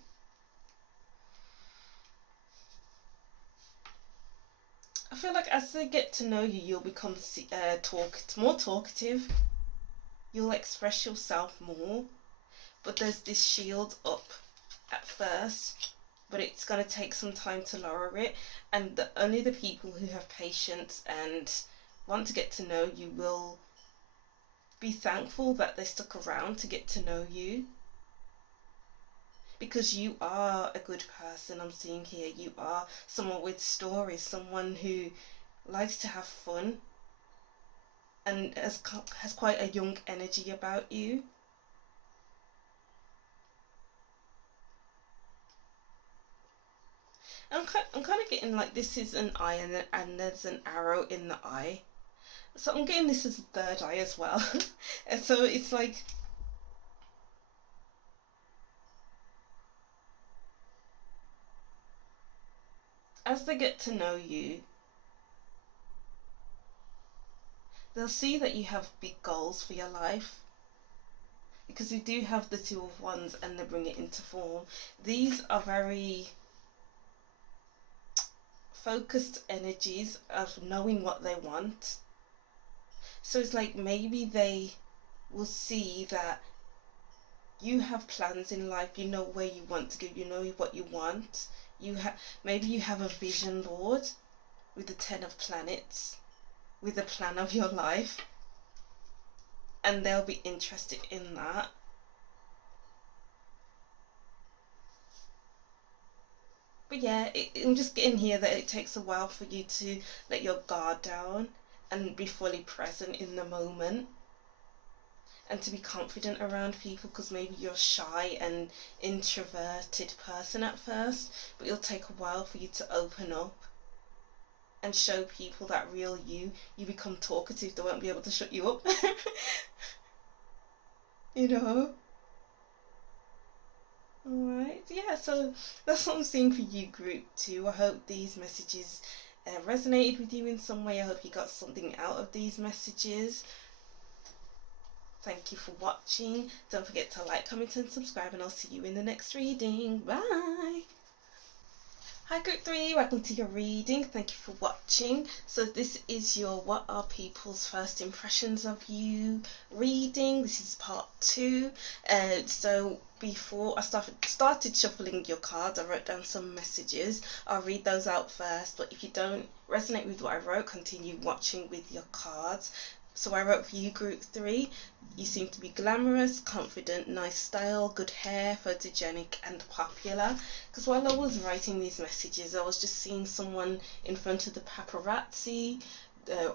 I feel like as they get to know you, you'll become more talkative. You'll express yourself more. But there's this shield up at first, but it's going to take some time to lower it. And only the people who have patience and want to get to know you will be thankful that they stuck around to get to know you. Because you are a good person, I'm seeing here. You are someone with stories, someone who likes to have fun and has quite a young energy about you. I'm kind of getting like this is an eye and there's an arrow in the eye. So I'm getting this as a third eye as well. And so it's like, as they get to know you, they'll see that you have big goals for your life. Because you do have the Two of Wands and they bring it into form. These are very focused energies of knowing what they want. So it's like maybe they will see that you have plans in life, you know where you want to go, you know what you want. Maybe you have a vision board with the 10 of planets, with a plan of your life, and they'll be interested in that. But yeah, I'm just getting here that it takes a while for you to let your guard down and be fully present in the moment. And to be confident around people, because maybe you're a shy and introverted person at first, but it'll take a while for you to open up and show people that real you become talkative. They won't be able to shut you up. You know? Alright, yeah, so that's what I'm seeing for you, group 2. I hope these messages resonated with you in some way. I hope you got something out of these messages. Thank you for watching. Don't forget to like, comment and subscribe, and I'll see you in the next reading. Bye! Hi group 3, welcome to your reading. Thank you for watching. So this is your What Are People's First Impressions of You reading. This is part 2. So before I started shuffling your cards, I wrote down some messages. I'll read those out first, but if you don't resonate with what I wrote, continue watching with your cards. So I wrote for you, group 3, you seem to be glamorous, confident, nice style, good hair, photogenic and popular. Because while I was writing these messages, I was just seeing someone in front of the paparazzi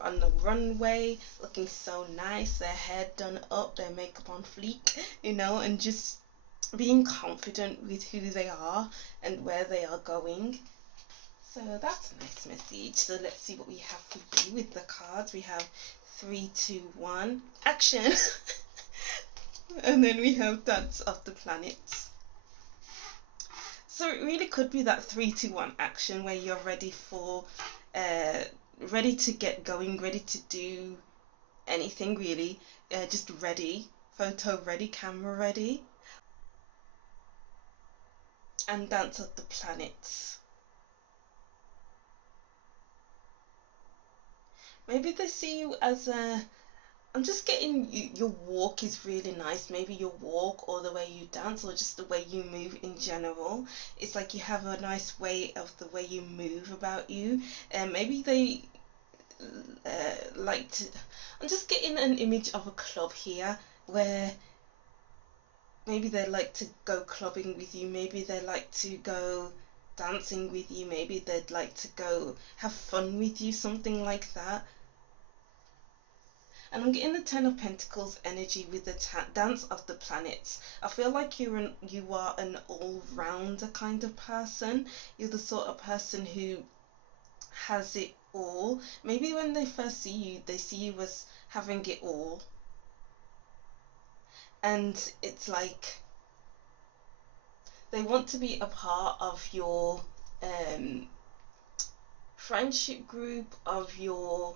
on the runway, looking so nice, their hair done up, their makeup on fleek, you know, and just being confident with who they are and where they are going. So that's a nice message. So let's see what we have for you with the cards. We have 3, 2, 1, action. And then we have Dance of the Planets. So it really could be that 3, 2, 1 action where you're ready for, ready to get going, ready to do anything really, just ready, photo ready, camera ready. And Dance of the Planets. Maybe they see you as I'm just getting your walk is really nice. Maybe your walk or the way you dance or just the way you move in general. It's like you have a nice way of the way you move about you. And maybe they like to. I'm just getting an image of a club here where maybe they like to go clubbing with you. Maybe they like to go dancing with you. Maybe they'd like to go have fun with you, something like that. And I'm getting the Ten of Pentacles energy with the dance of the planets. I feel like you are an all-rounder kind of person. You're the sort of person who has it all. Maybe when they first see you, they see you as having it all. And it's like they want to be a part of your friendship group, of your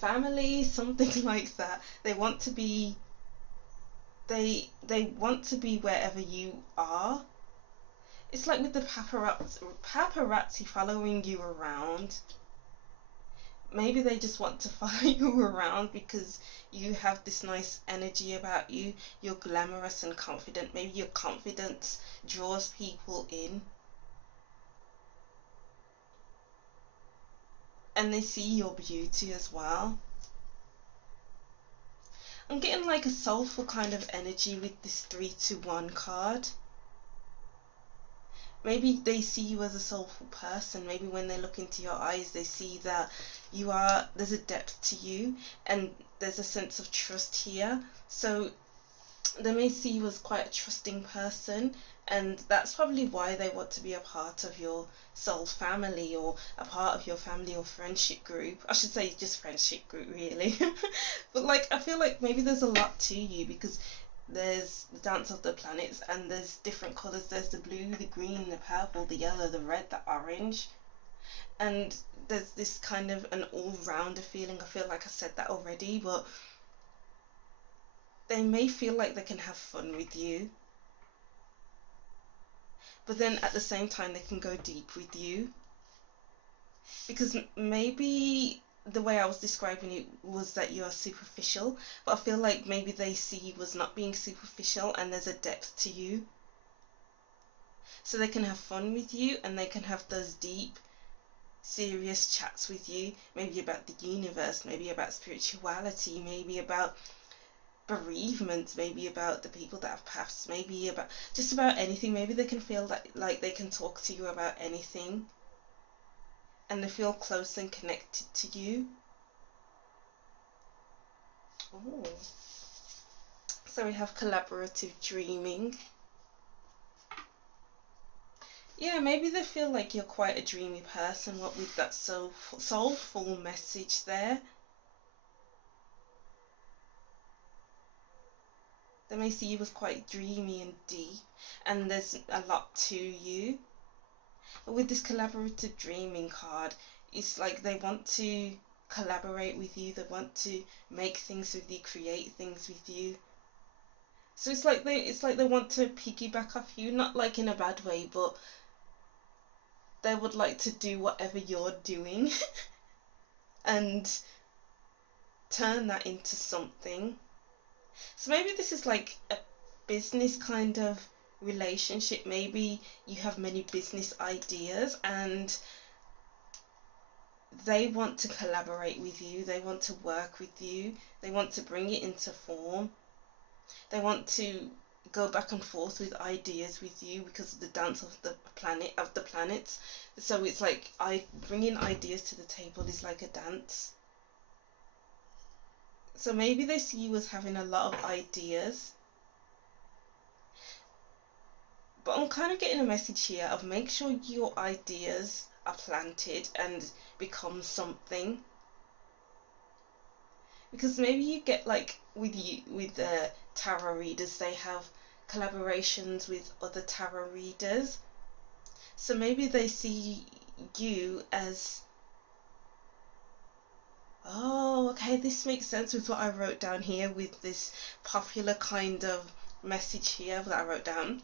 family, something like that. They want to be they want to be wherever you are. It's like with the paparazzi following you around. Maybe they just want to follow you around because you have this nice energy about you. You're glamorous and confident. Maybe your confidence draws people in. And they see your beauty as well. I'm getting like a soulful kind of energy with this 3-1 card. Maybe they see you as a soulful person. Maybe when they look into your eyes, they see that there's a depth to you and there's a sense of trust here. So they may see you as quite a trusting person, and that's probably why they want to be a part of your soul family or a part of your family or friendship group. I should say just friendship group, really. But like, I feel like maybe there's a lot to you because there's the dance of the planets and there's different colours. There's the blue, the green, the purple, the yellow, the red, the orange. And there's this kind of an all-rounder feeling. I feel like I said that already, but they may feel like they can have fun with you. But then at the same time, they can go deep with you. Because maybe the way I was describing it was that you are superficial, but I feel like maybe they see you as not being superficial and there's a depth to you. So they can have fun with you and they can have those deep, serious chats with you, maybe about the universe, maybe about spirituality, maybe about bereavement, maybe about the people that have passed, maybe about just about anything. Maybe they can feel that like they can talk to you about anything and they feel close and connected to you. Oh. So we have collaborative dreaming. Yeah, maybe they feel like you're quite a dreamy person, what with that soulful message there. They may see you as quite dreamy and deep, and there's a lot to you. But with this collaborative dreaming card, it's like they want to collaborate with you, they want to make things with you, create things with you. So it's like they want to piggyback off you, not like in a bad way, but they would like to do whatever you're doing and turn that into something. So maybe this is like a business kind of relationship. Maybe you have many business ideas and they want to collaborate with you, they want to work with you, they want to bring it into form, they want to go back and forth with ideas with you because of the dance of the planets. So it's like bringing ideas to the table is like a dance. So maybe they see you as having a lot of ideas. But I'm kind of getting a message here of make sure your ideas are planted and become something. Because maybe you get like with tarot readers, they have collaborations with other tarot readers. So maybe they see you as, oh, okay, this makes sense with what I wrote down here with this popular kind of message here that I wrote down.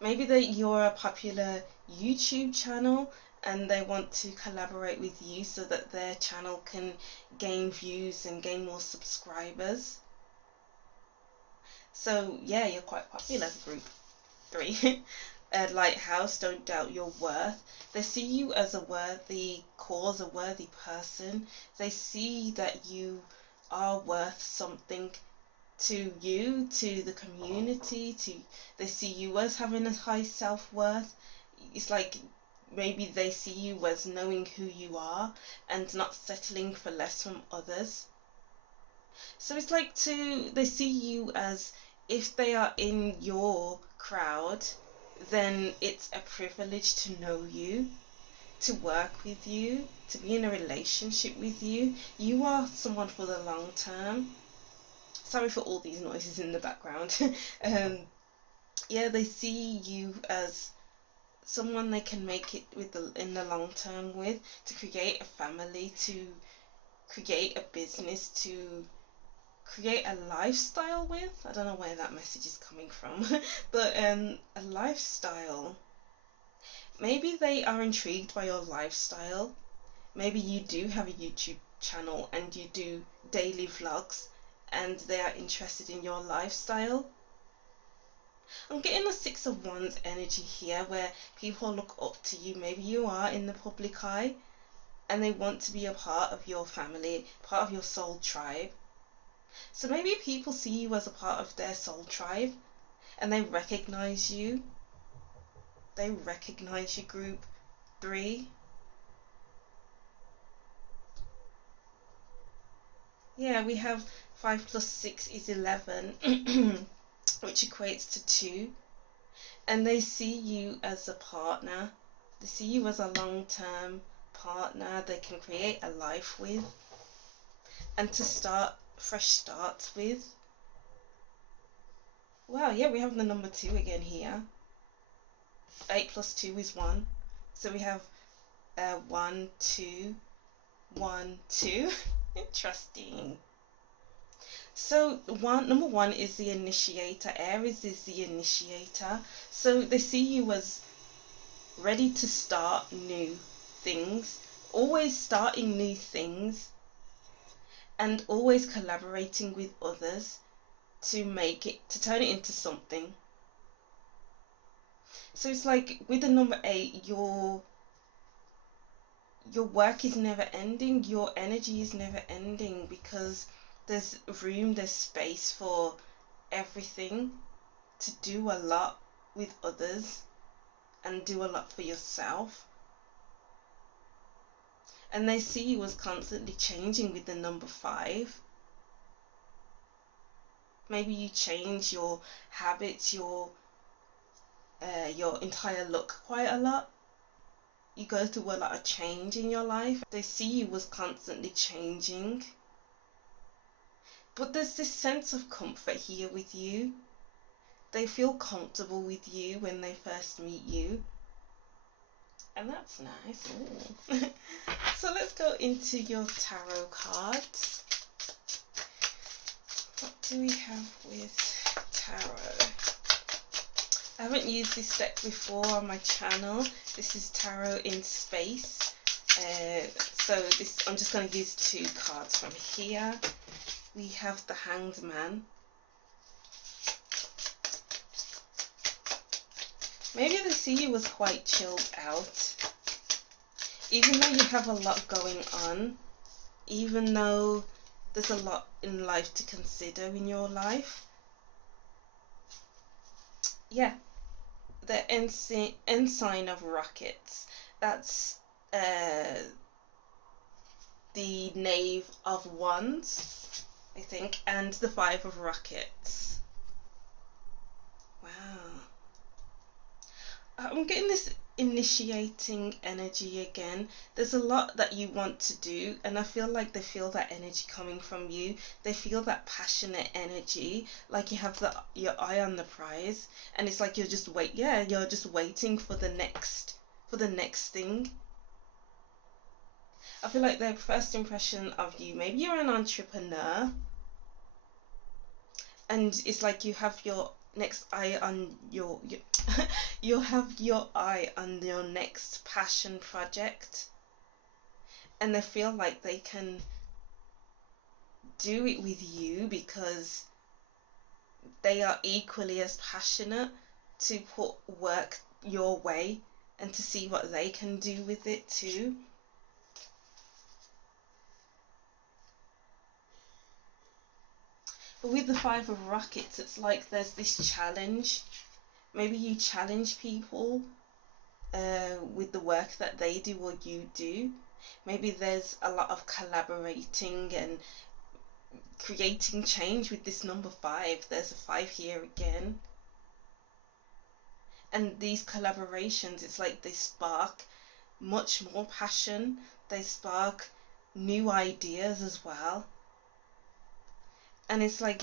Maybe that you're a popular YouTube channel and they want to collaborate with you so that their channel can gain views and gain more subscribers. So yeah, you're quite popular, group 3. Lighthouse, don't doubt your worth. They see you as a worthy cause, a worthy person. They see that you are worth something to you, to the community, they see you as having a high self-worth. It's like maybe they see you as knowing who you are and not settling for less from others. So it's like they see you as, if they are in your crowd, then it's a privilege to know you, to work with you, to be in a relationship with you. You are someone for the long term. Sorry for all these noises in the background. Yeah, they see you as someone they can make it with in the long term with, to create a family, to create a business, to create a lifestyle with. I don't know where that message is coming from, but a lifestyle. Maybe they are intrigued by your lifestyle. Maybe you do have a YouTube channel and you do daily vlogs, and they are interested in your lifestyle. I'm getting a 6 of Wands energy here, where people look up to you. Maybe you are in the public eye and they want to be a part of your family, part of your soul tribe. So maybe people see you as a part of their soul tribe and they recognize you. They recognize you, group 3. Yeah, we have 5 plus 6 is 11, which equates to 2. And they see you as a partner. They see you as a long-term partner they can create a life with and to start fresh starts with. Wow, yeah, we have the number 2 again here. 8 plus 2 is 1. So we have 1, 2, 1, 2. Interesting. So number 1 is the initiator. Aries is the initiator. So they see you as ready to start new things, always starting new things, and always collaborating with others to turn it into something. So it's like with the number 8, your work is never ending, your energy is never ending, because there's room, there's space for everything, to do a lot with others and do a lot for yourself. And they see you as constantly changing with the number 5. Maybe you change your habits, your entire look quite a lot. You go through a lot of change in your life. They see you as constantly changing. But there's this sense of comfort here with you. They feel comfortable with you when they first meet you. And that's nice. So let's go into your tarot cards. What do we have with tarot? I haven't used this deck before on my channel. This is Tarot in Space. So I'm just going to use 2 cards from here. We have the Hanged Man. Maybe they see you as quite chilled out. Even though you have a lot going on, even though there's a lot in life to consider in your life. Yeah, the ensign of rockets. That's the Knave of Wands, I think, and the 5 of rockets. Wow. I'm getting this initiating energy again. There's a lot that you want to do, and I feel like they feel that energy coming from you. They feel that passionate energy, like you have your eye on the prize, and it's like you're just waiting for the next thing. I feel like their first impression of you, maybe you're an entrepreneur, and it's like you have your next eye on You'll have your eye on your next passion project, and they feel like they can do it with you because they are equally as passionate to put work your way and to see what they can do with it too. But with the Five of Rockets, it's like there's this challenge. Maybe you challenge people with the work that they do or you do. Maybe there's a lot of collaborating and creating change with this number 5. There's a 5 here again. And these collaborations, it's like they spark much more passion. They spark new ideas as well. And it's like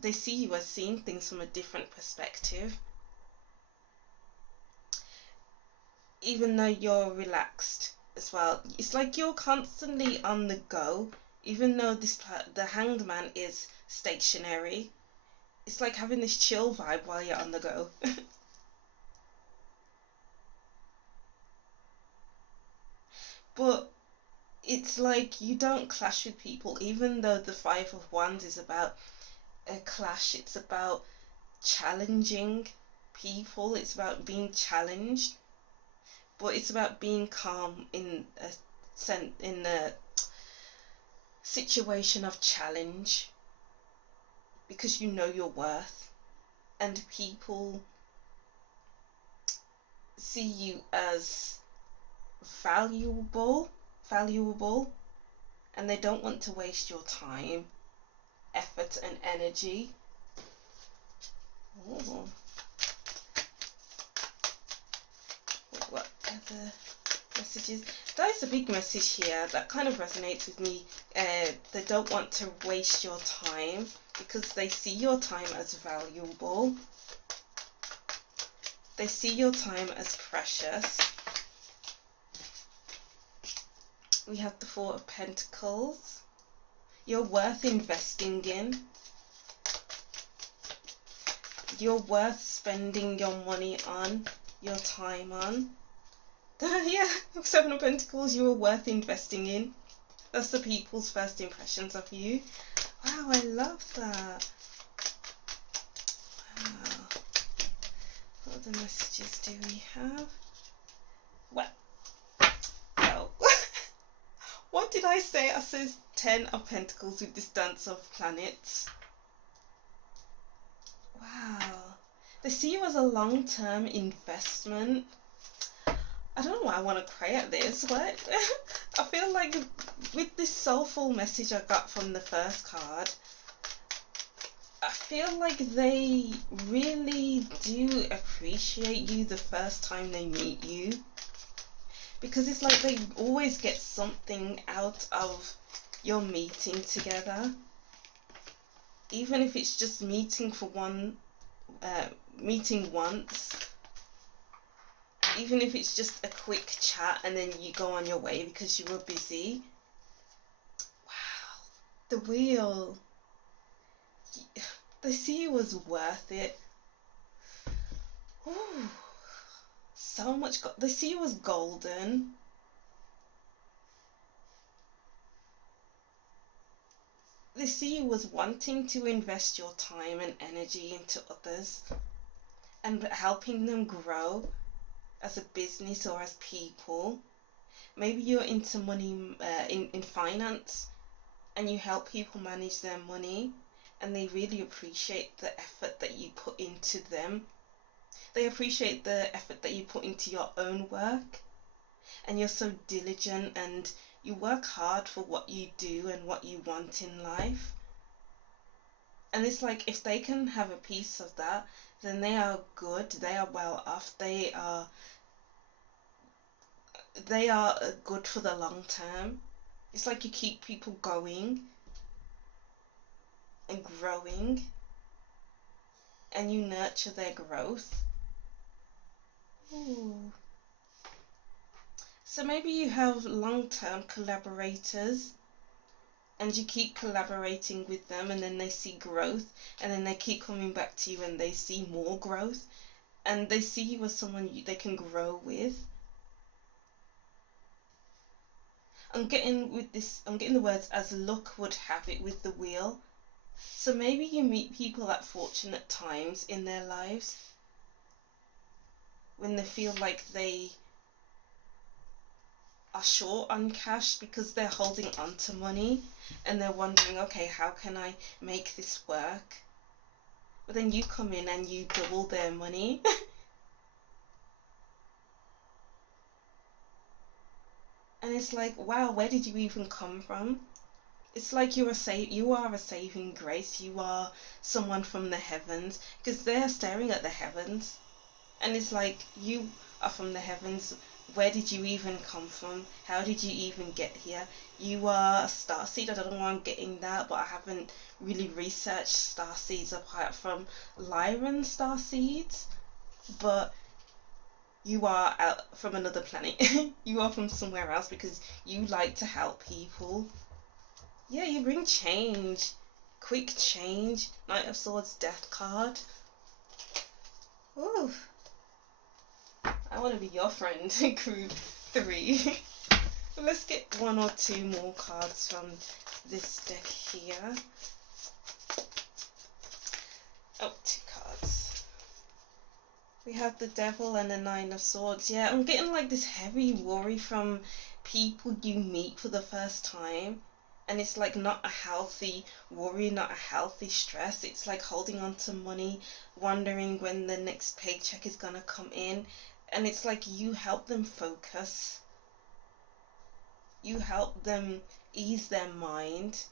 they see you as seeing things from a different perspective. Even though you're relaxed as well, it's like you're constantly on the go. Even though the Hanged Man is stationary, it's like having this chill vibe while you're on the go. But it's like you don't clash with people, even though the Five of Wands is about a clash. It's about challenging people. It's about being challenged, but it's about being calm in a situation of challenge, because you know your worth, and people see you as valuable, and they don't want to waste your time, effort and energy. Ooh. What other messages? There's a big message here that kind of resonates with me. They don't want to waste your time because they see your time as valuable. They see your time as precious. We have the Four of Pentacles. You're worth investing in. You're worth spending your money on, your time on. Yeah, Seven of Pentacles, you are worth investing in. That's the people's first impressions of you. Wow, I love that. Wow. What other messages do we have? Well, no. What did I say? I said 10 of Pentacles with this Dance of Planets. Wow. They see you as a long-term investment. I don't know why I want to cry at this. What? I feel like with this soulful message I got from the first card, I feel like they really do appreciate you the first time they meet you. Because it's like they always get something out of your meeting together. Even if it's just meeting once. Even if it's just a quick chat and then you go on your way because you were busy. Wow. The Wheel. They see you as worth it. Ooh. So much. They see you as golden. They see you as wanting to invest your time and energy into others and helping them grow as a business or as people. Maybe you're into money, in finance, and you help people manage their money, and they really appreciate the effort that you put into them. They appreciate the effort that you put into your own work, and you're so diligent and you work hard for what you do and what you want in life. And it's like if they can have a piece of that, then they are good, they are well off, they are good for the long term. It's like you keep people going and growing, and you nurture their growth. Ooh. So maybe you have long-term collaborators and you keep collaborating with them, and then they see growth, and then they keep coming back to you and they see more growth, and they see you as someone they can grow with. I'm getting the words "as luck would have it with the wheel." So maybe you meet people at fortunate times in their lives when they feel like they are short on cash because they're holding on to money and they're wondering, okay, how can I make this work? But then you come in and you double their money. And it's like, wow, where did you even come from? It's like you are a saving grace. You are someone from the heavens, because they're staring at the heavens. And it's like, you are from the heavens. Where did you even come from? How did you even get here? You are a starseed. I don't know why I'm getting that, but I haven't really researched starseeds apart from Lyran starseeds. But you are out from another planet. You are from somewhere else because you like to help people. Yeah, you bring change. Quick change. Knight of Swords, Death card. Ooh. I want to be your friend, crew 3. Let's get one or two more cards from this deck here. Oh, 2 cards. We have the Devil and the 9 of Swords. Yeah, I'm getting like this heavy worry from people you meet for the first time. And it's like not a healthy worry, not a healthy stress. It's like holding on to money, wondering when the next paycheck is gonna come in. And it's like you help them focus. You help them ease their mind.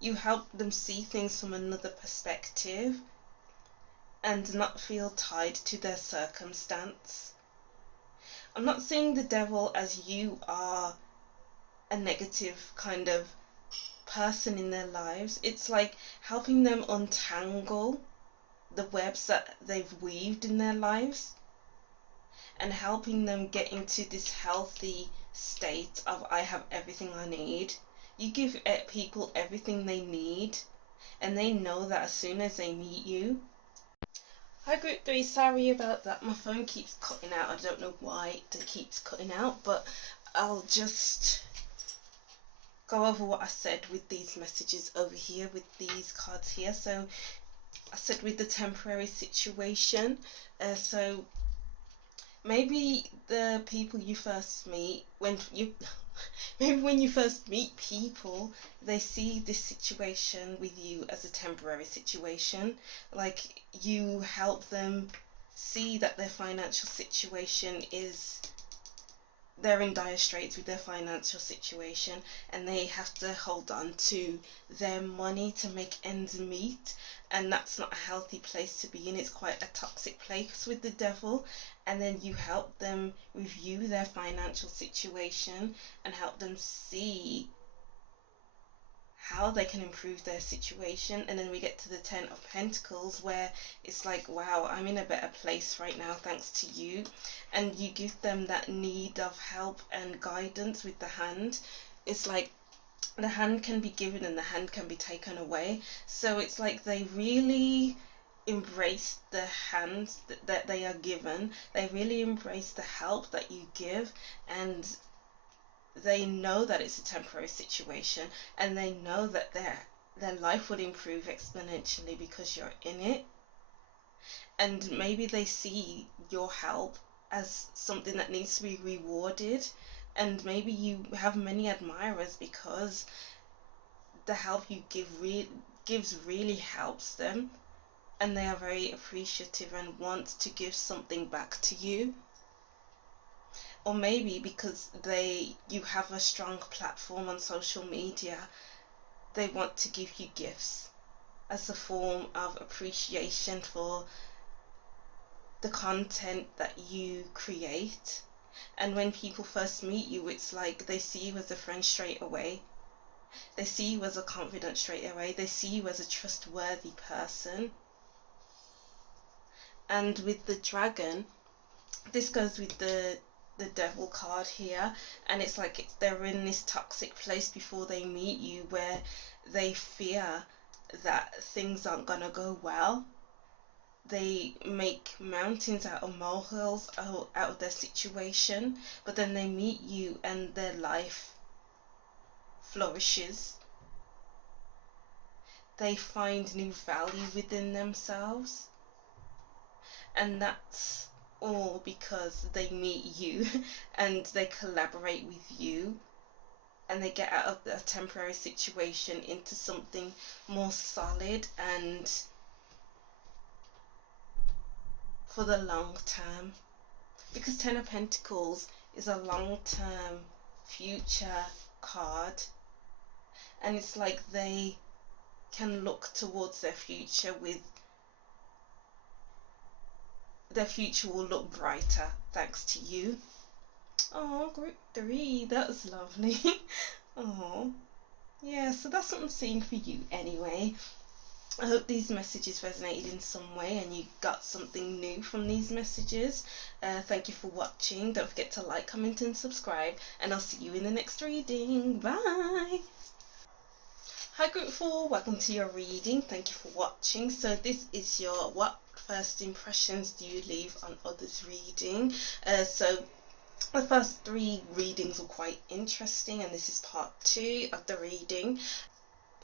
You help them see things from another perspective and not feel tied to their circumstance. I'm not seeing the Devil as you are a negative kind of person in their lives. It's like helping them untangle the webs that they've weaved in their lives and helping them get into this healthy state of, I have everything I need. You give people everything they need, and they know that as soon as they meet you. Hi group 3, sorry about that, my phone keeps cutting out. I don't know why it keeps cutting out, but I'll just go over what I said with these messages over here, with these cards here. So I said with the temporary situation, so maybe the people you first meet, maybe when you first meet people, they see this situation with you as a temporary situation. Like, you help them see that their financial situation is, they're in dire straits with their financial situation and they have to hold on to their money to make ends meet, and that's not a healthy place to be in. It's quite a toxic place with the Devil. And then you help them review their financial situation and help them see how they can improve their situation. And then we get to the 10 of Pentacles, where it's like, wow, I'm in a better place right now thanks to you. And you give them that need of help and guidance with the hand. It's like the hand can be given and the hand can be taken away. So it's like they really embrace the hand that they are given. They really embrace the help that you give, and they know that it's a temporary situation, and they know that their life would improve exponentially because you're in it. And maybe they see your help as something that needs to be rewarded, and maybe you have many admirers because the help you gives really helps them, and they are very appreciative and want to give something back to you. Or maybe because you have a strong platform on social media, they want to give you gifts as a form of appreciation for the content that you create. And when people first meet you, it's like they see you as a friend straight away. They see you as a confidant straight away. They see you as a trustworthy person. And with the Dragon, this goes with the Devil card here, and it's like they're in this toxic place before they meet you, where they fear that things aren't gonna go well, they make mountains out of molehills, out of their situation, but then they meet you and their life flourishes. They find new value within themselves, and that's all because they meet you and they collaborate with you, and they get out of a temporary situation into something more solid and for the long term. Because Ten of Pentacles is a long term future card, and it's like they can look towards their future with their future will look brighter thanks to you. Oh, group 3, that's lovely. Oh, yeah, so that's what I'm seeing for you anyway. I hope these messages resonated in some way and you got something new from these messages. Thank you for watching. Don't forget to like, comment and subscribe, and I'll see you in the next reading. Bye! Hi group 4, welcome to your reading. Thank you for watching. So this is your what first impressions do you leave on others reading. So the first 3 readings were quite interesting, and this is part 2 of the reading.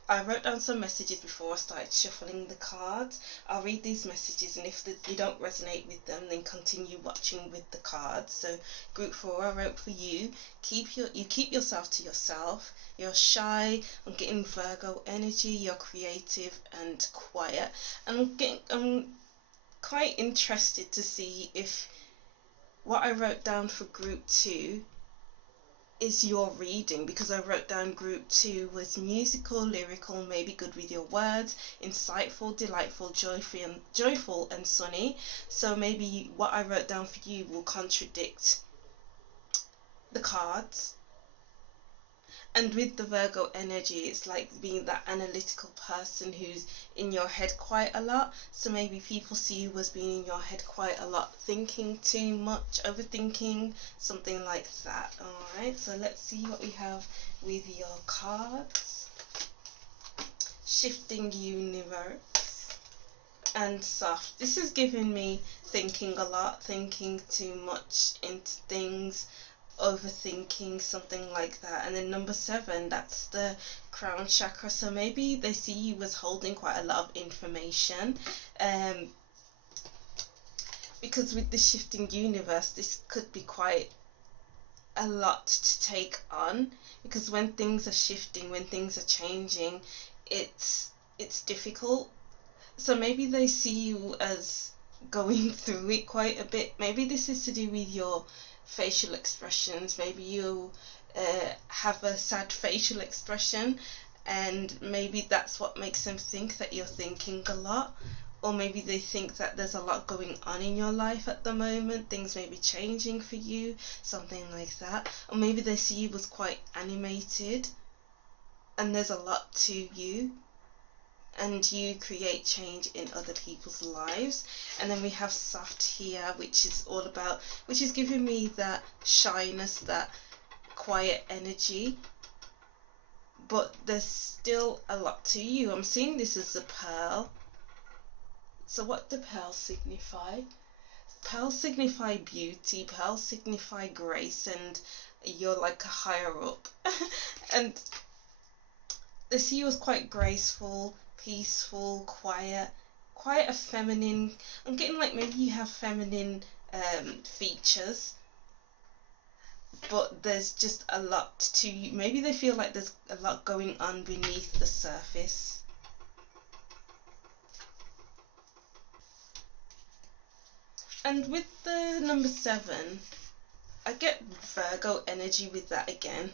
I wrote down some messages before I started shuffling the cards. I'll read these messages, and if you don't resonate with them, then continue watching with the cards. So group 4, I wrote for you, keep yourself to yourself. You're shy. I'm getting Virgo energy. You're creative and quiet. And I'm quite interested to see if what I wrote down for group 2 is your reading, because I wrote down group 2 was musical, lyrical, maybe good with your words, insightful, delightful, joyful and sunny. So maybe what I wrote down for you will contradict the cards. And with the Virgo energy, it's like being that analytical person who's in your head quite a lot. So maybe people see you as being in your head quite a lot, thinking too much, overthinking, something like that. Alright, so let's see what we have with your cards. Shifting universe and soft. This is giving me thinking a lot, thinking too much into things, overthinking, something like that. And then number 7, that's the crown chakra. So maybe they see you as holding quite a lot of information, because with the shifting universe, this could be quite a lot to take on, because when things are shifting, when things are changing, it's difficult. So maybe they see you as going through it quite a bit. Maybe this is to do with your facial expressions. Maybe you have a sad facial expression, and maybe that's what makes them think that you're thinking a lot. Or maybe they think that there's a lot going on in your life at the moment, things may be changing for you, something like that. Or maybe they see you as quite animated and there's a lot to you, and you create change in other people's lives. And then we have soft here, which is giving me that shyness, that quiet energy, but there's still a lot to you. I'm seeing this as a pearl. So what do pearls signify? Pearls signify beauty, pearls signify grace, and you're like a higher up. And they see you as quite graceful, peaceful, quiet, quite a feminine. I'm getting like maybe you have feminine features, but there's just a lot to you. Maybe they feel like there's a lot going on beneath the surface. And with the number 7, I get Virgo energy with that again.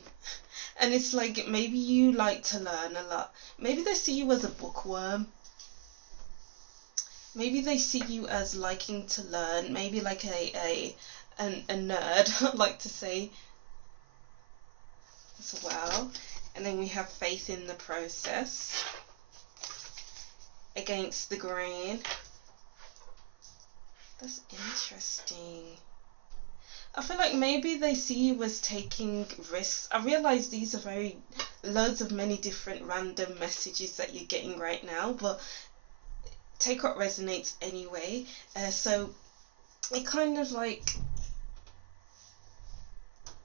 And it's like maybe you like to learn a lot. Maybe they see you as a bookworm. Maybe they see you as liking to learn. Maybe like a nerd, I'd like to say as well. And then we have faith in the process, against the grain. That's interesting. I feel like maybe they see you as taking risks. I realise these are loads of many different random messages that you're getting right now, but take what resonates anyway. So it kind of like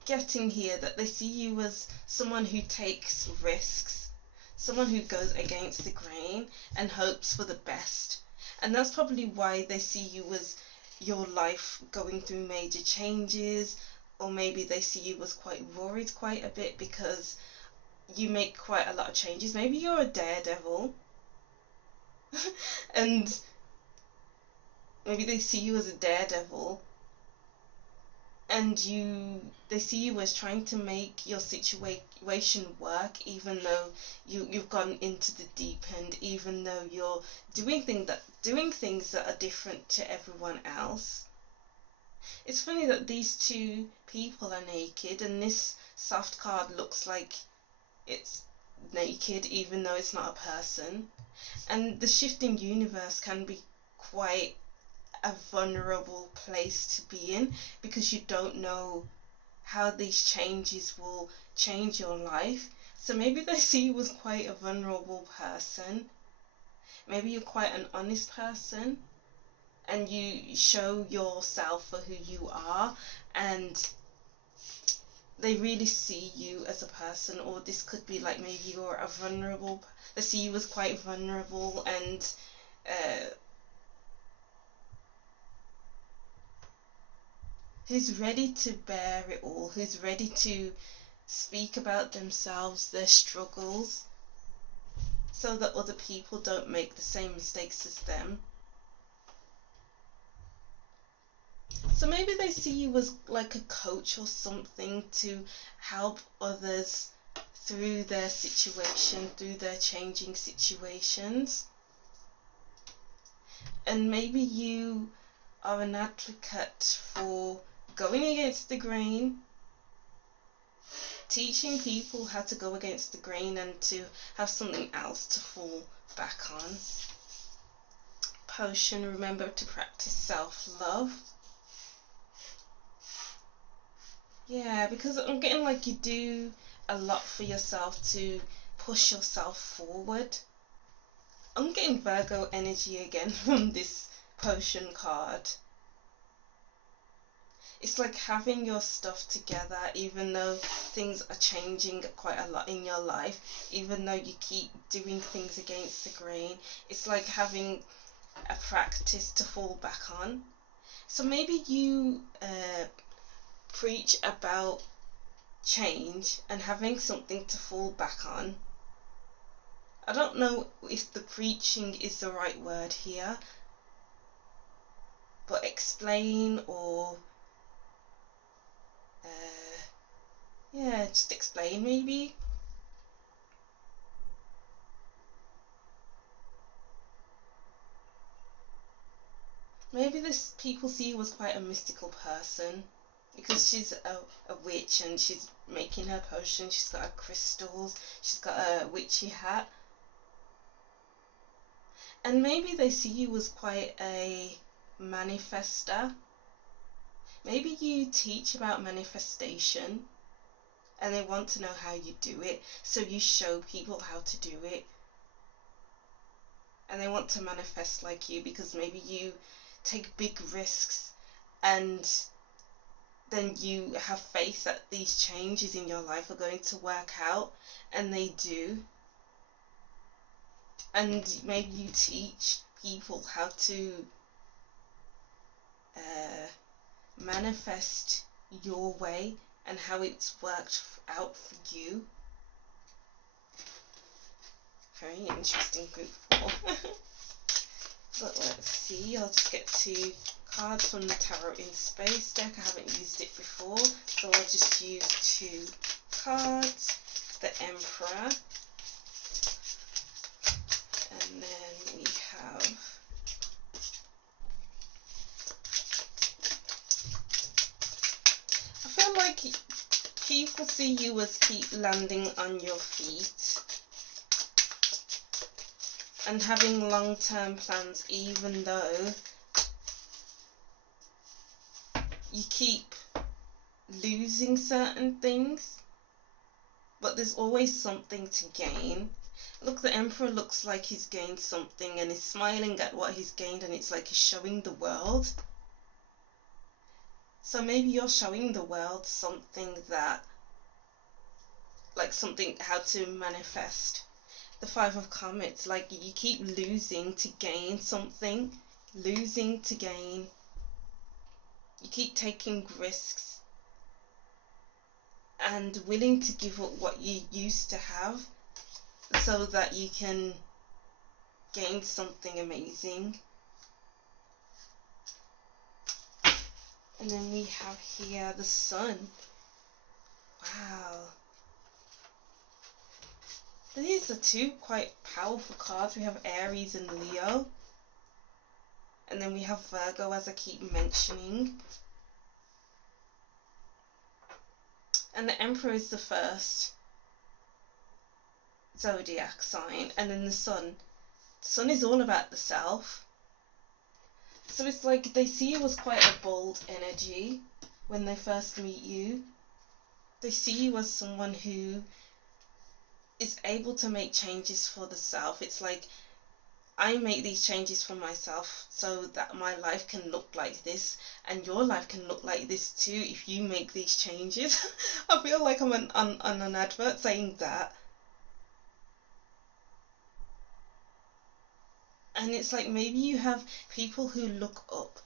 getting here that they see you as someone who takes risks, someone who goes against the grain and hopes for the best. And that's probably why they see you as your life going through major changes, or maybe they see you as quite worried quite a bit because you make quite a lot of changes. Maybe you're a daredevil and maybe they see you as a daredevil, and they see you as trying to make your situation work, even though you've gone into the deep end, even though you're doing things that are different to everyone else. It's funny that these two people are naked, and this soft card looks like it's naked even though it's not a person. And the shifting universe can be quite a vulnerable place to be in, because you don't know how these changes will change your life. So maybe they see you as quite a vulnerable person. Maybe you're quite an honest person and you show yourself for who you are, and they really see you as a person. Or this could be like maybe you're a vulnerable, they see you as quite vulnerable and who's ready to bear it all, who's ready to speak about themselves, their struggles, so that other people don't make the same mistakes as them. So maybe they see you as like a coach or something to help others through their situation, through their changing situations. And maybe you are an advocate for going against the grain, teaching people how to go against the grain and to have something else to fall back on. Potion, remember to practice self-love. Yeah, because I'm getting like you do a lot for yourself to push yourself forward. I'm getting Virgo energy again from this potion card. It's like having your stuff together, even though things are changing quite a lot in your life, even though you keep doing things against the grain. It's like having a practice to fall back on. So maybe you preach about change and having something to fall back on. I don't know if the preaching is the right word here, but explain or just explain maybe. Maybe this people see you as quite a mystical person because she's a witch and she's making her potion, she's got her crystals, she's got a witchy hat. And maybe they see you as quite a manifester. Maybe you teach about manifestation and they want to know how you do it, so you show people how to do it. And they want to manifest like you because maybe you take big risks and then you have faith that these changes in your life are going to work out, and they do. And maybe you teach people how to manifest your way and how it's worked out for you. Very interesting group 4. But let's see, I'll just get 2 cards from the Tarot in Space deck. I haven't used it before, so I'll just use 2 cards. The Emperor, and then we have I feel like people see you as keep landing on your feet and having long-term plans, even though you keep losing certain things, but there's always something to gain. Look, the Emperor looks like he's gained something and is smiling at what he's gained, and it's like he's showing the world. So maybe you're showing the world something that, like something, how to manifest. The Five of Comets, like you keep losing to gain something, losing to gain. You keep taking risks and willing to give up what you used to have so that you can gain something amazing. And then we have here the Sun. Wow. These are two quite powerful cards. We have Aries and Leo. And then we have Virgo, as I keep mentioning. And the Emperor is the first zodiac sign. And then the Sun. The Sun is all about the self. So it's like they see you as quite a bold energy when they first meet you. They see you as someone who is able to make changes for the self. It's like, I make these changes for myself so that my life can look like this, and your life can look like this too if you make these changes. I feel like I'm on an advert saying that. And it's like maybe you have people who look up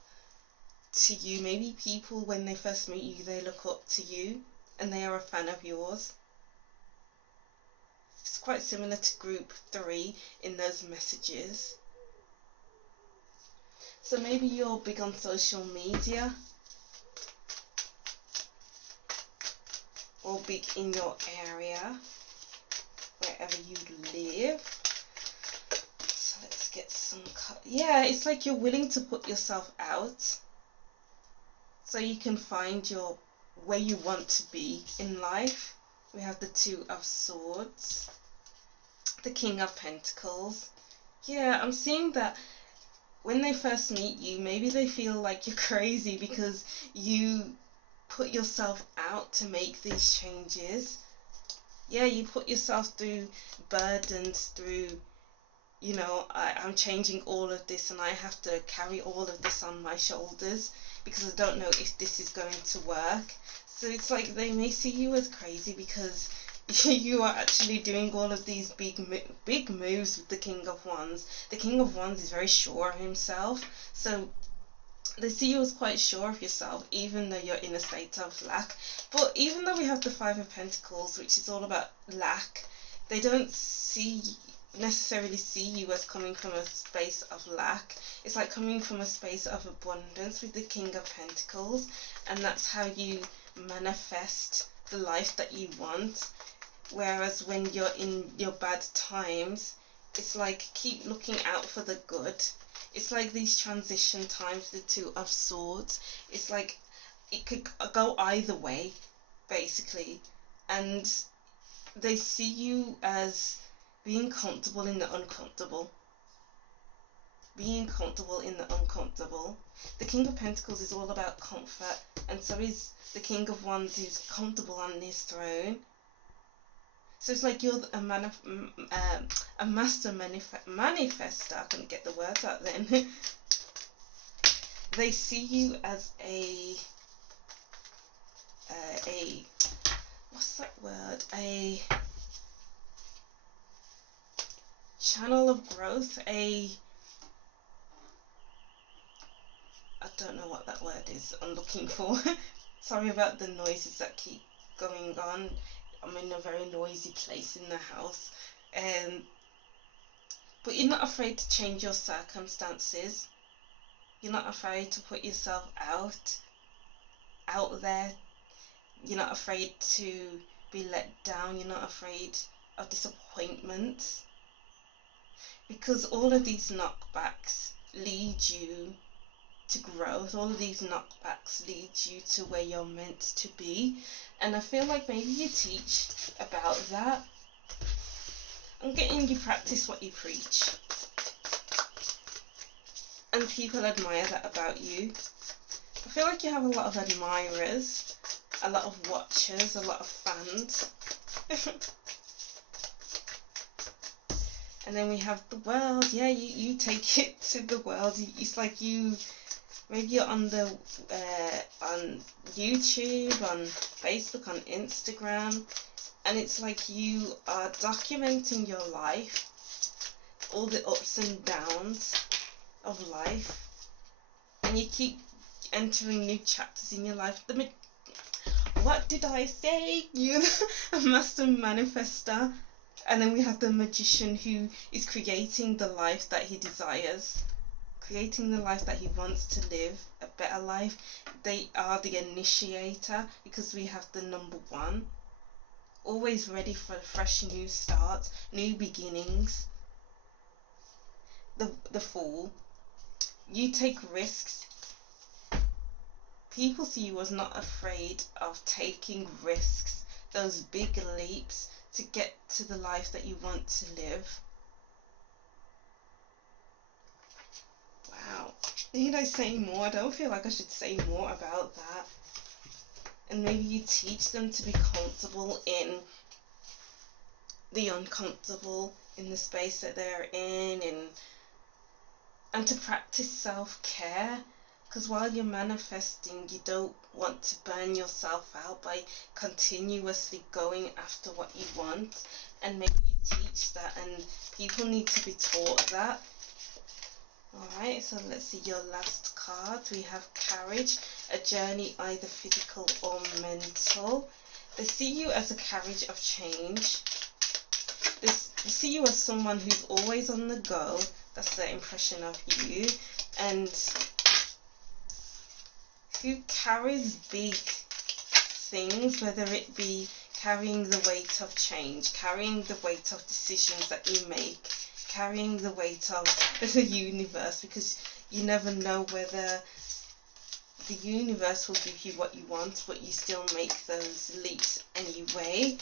to you. Maybe people, when they first meet you, they look up to you and they are a fan of yours. It's quite similar to group 3 in those messages. So maybe you're big on social media, or big in your area, wherever you live. So let's get some yeah, it's like you're willing to put yourself out so you can find your where you want to be in life. We have the Two of Swords, the King of Pentacles. Yeah, I'm seeing that when they first meet you, maybe they feel like you're crazy because you put yourself out to make these changes. Yeah, you put yourself through burdens, through, you know, I'm changing all of this and I have to carry all of this on my shoulders because I don't know if this is going to work. So it's like they may see you as crazy because you are actually doing all of these big moves with the King of Wands. The King of Wands is very sure of himself, so they see you as quite sure of yourself, even though you're in a state of lack. But even though we have the Five of Pentacles, which is all about lack, they don't necessarily see you as coming from a space of lack. It's like coming from a space of abundance with the King of Pentacles, and that's how you manifest the life that you want. Whereas when you're in your bad times, it's like keep looking out for the good. It's like these transition times, the Two of Swords. It's like it could go either way, basically. And they see you as being comfortable in the uncomfortable. Being comfortable in the uncomfortable. The King of Pentacles is all about comfort, and so is the King of Wands, who's comfortable on his throne. So it's like you're a master manifester. I couldn't get the words out then. They see you as a what's that word? A channel of growth. I don't know what that word is I'm looking for. Sorry about the noises that keep going on. I'm in a very noisy place in the house. But you're not afraid to change your circumstances. You're not afraid to put yourself out there. You're not afraid to be let down. You're not afraid of disappointments. Because all of these knockbacks lead you to growth. All of these knockbacks lead you to where you're meant to be. And I feel like maybe you teach about that. I'm getting you practice what you preach. And people admire that about you. I feel like you have a lot of admirers, a lot of watchers, a lot of fans. And then we have the world. Yeah, you take it to the world. It's like maybe you're on on YouTube, on Facebook, on Instagram, and it's like you are documenting your life, all the ups and downs of life, and you keep entering new chapters in your life. What did I say? You a master manifester. And then we have the magician, who is creating the life that he desires, creating the life that he wants to live, a better life. They are the initiator, because we have the number 1, always ready for a fresh new start, new beginnings. The fool, you take risks. People see you as not afraid of taking risks, those big leaps to get to the life that you want to live. Wow. Need I say more? I don't feel like I should say more about that. And maybe you teach them to be comfortable in the uncomfortable, in the space that they're in, and to practice self-care. Because while you're manifesting, you don't want to burn yourself out by continuously going after what you want. And maybe you teach that, and people need to be taught that. Alright, so let's see your last card. We have Carriage, a journey either physical or mental. They see you as a carriage of change. They see you as someone who's always on the go. That's their impression of you. And who carries big things, whether it be carrying the weight of change, carrying the weight of decisions that you make, carrying the weight of the universe, because you never know whether the universe will give you what you want, but you still make those leaps anyway.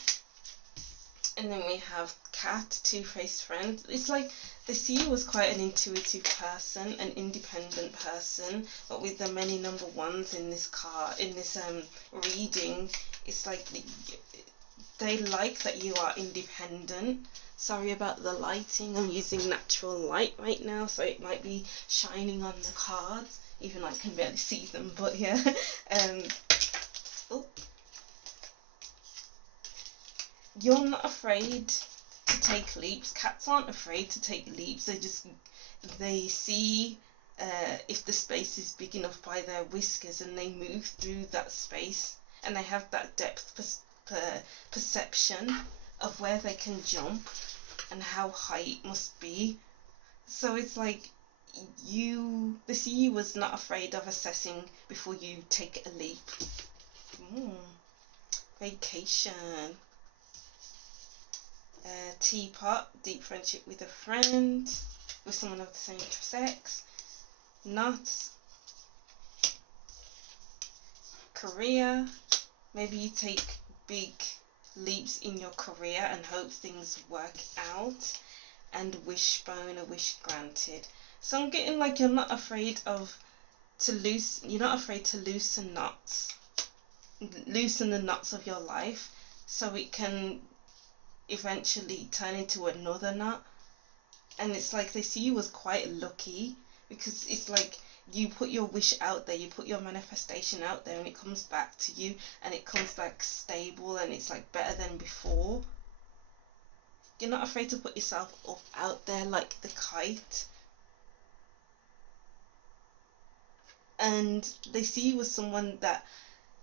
And then we have Cat, two-faced friend. It's like they see you as quite an intuitive person, an independent person, but with the many number 1s in this card, in this reading, it's like they like that you are independent. Sorry about the lighting. I'm using natural light right now, so it might be shining on the cards, even I can barely see them, but yeah. You're not afraid to take leaps. Cats aren't afraid to take leaps. They see if the space is big enough by their whiskers, and they move through that space, and they have that depth perception of where they can jump and how high it must be. So it's like they see you as not afraid of assessing before you take a leap. Vacation. Teapot, deep friendship with a friend, with someone of the same sex. Nuts. Career, maybe you take big leaps in your career and hope things work out. And Wishbone, a wish granted. So I'm getting like you're not afraid to loosen knots, loosen the knots of your life, so it can eventually turn into another knot. And it's like they see you as quite lucky, because it's like you put your wish out there, you put your manifestation out there, and it comes back to you, and it comes back stable, and it's like better than before. You're not afraid to put yourself up out there like the kite. And they see you as someone that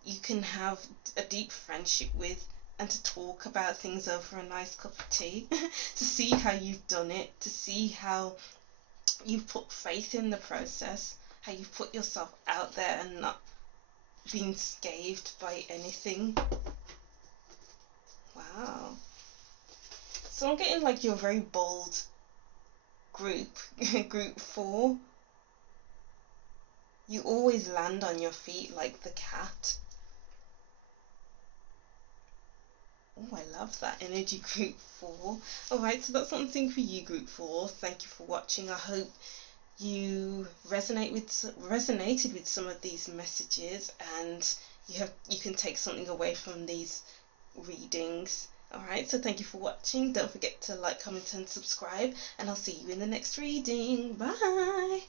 you can have a deep friendship with, and to talk about things over a nice cup of tea, to see how you've done it, to see how you've put faith in the process, how you've put yourself out there and not been scathed by anything. Wow. So I'm getting like you're a very bold group, group 4. You always land on your feet like the cat. Oh, I love that energy, group 4. Alright, so that's something for you, group 4. Thank you for watching. I hope you resonated with some of these messages, and you can take something away from these readings. Alright, so thank you for watching. Don't forget to like, comment and subscribe, and I'll see you in the next reading. Bye!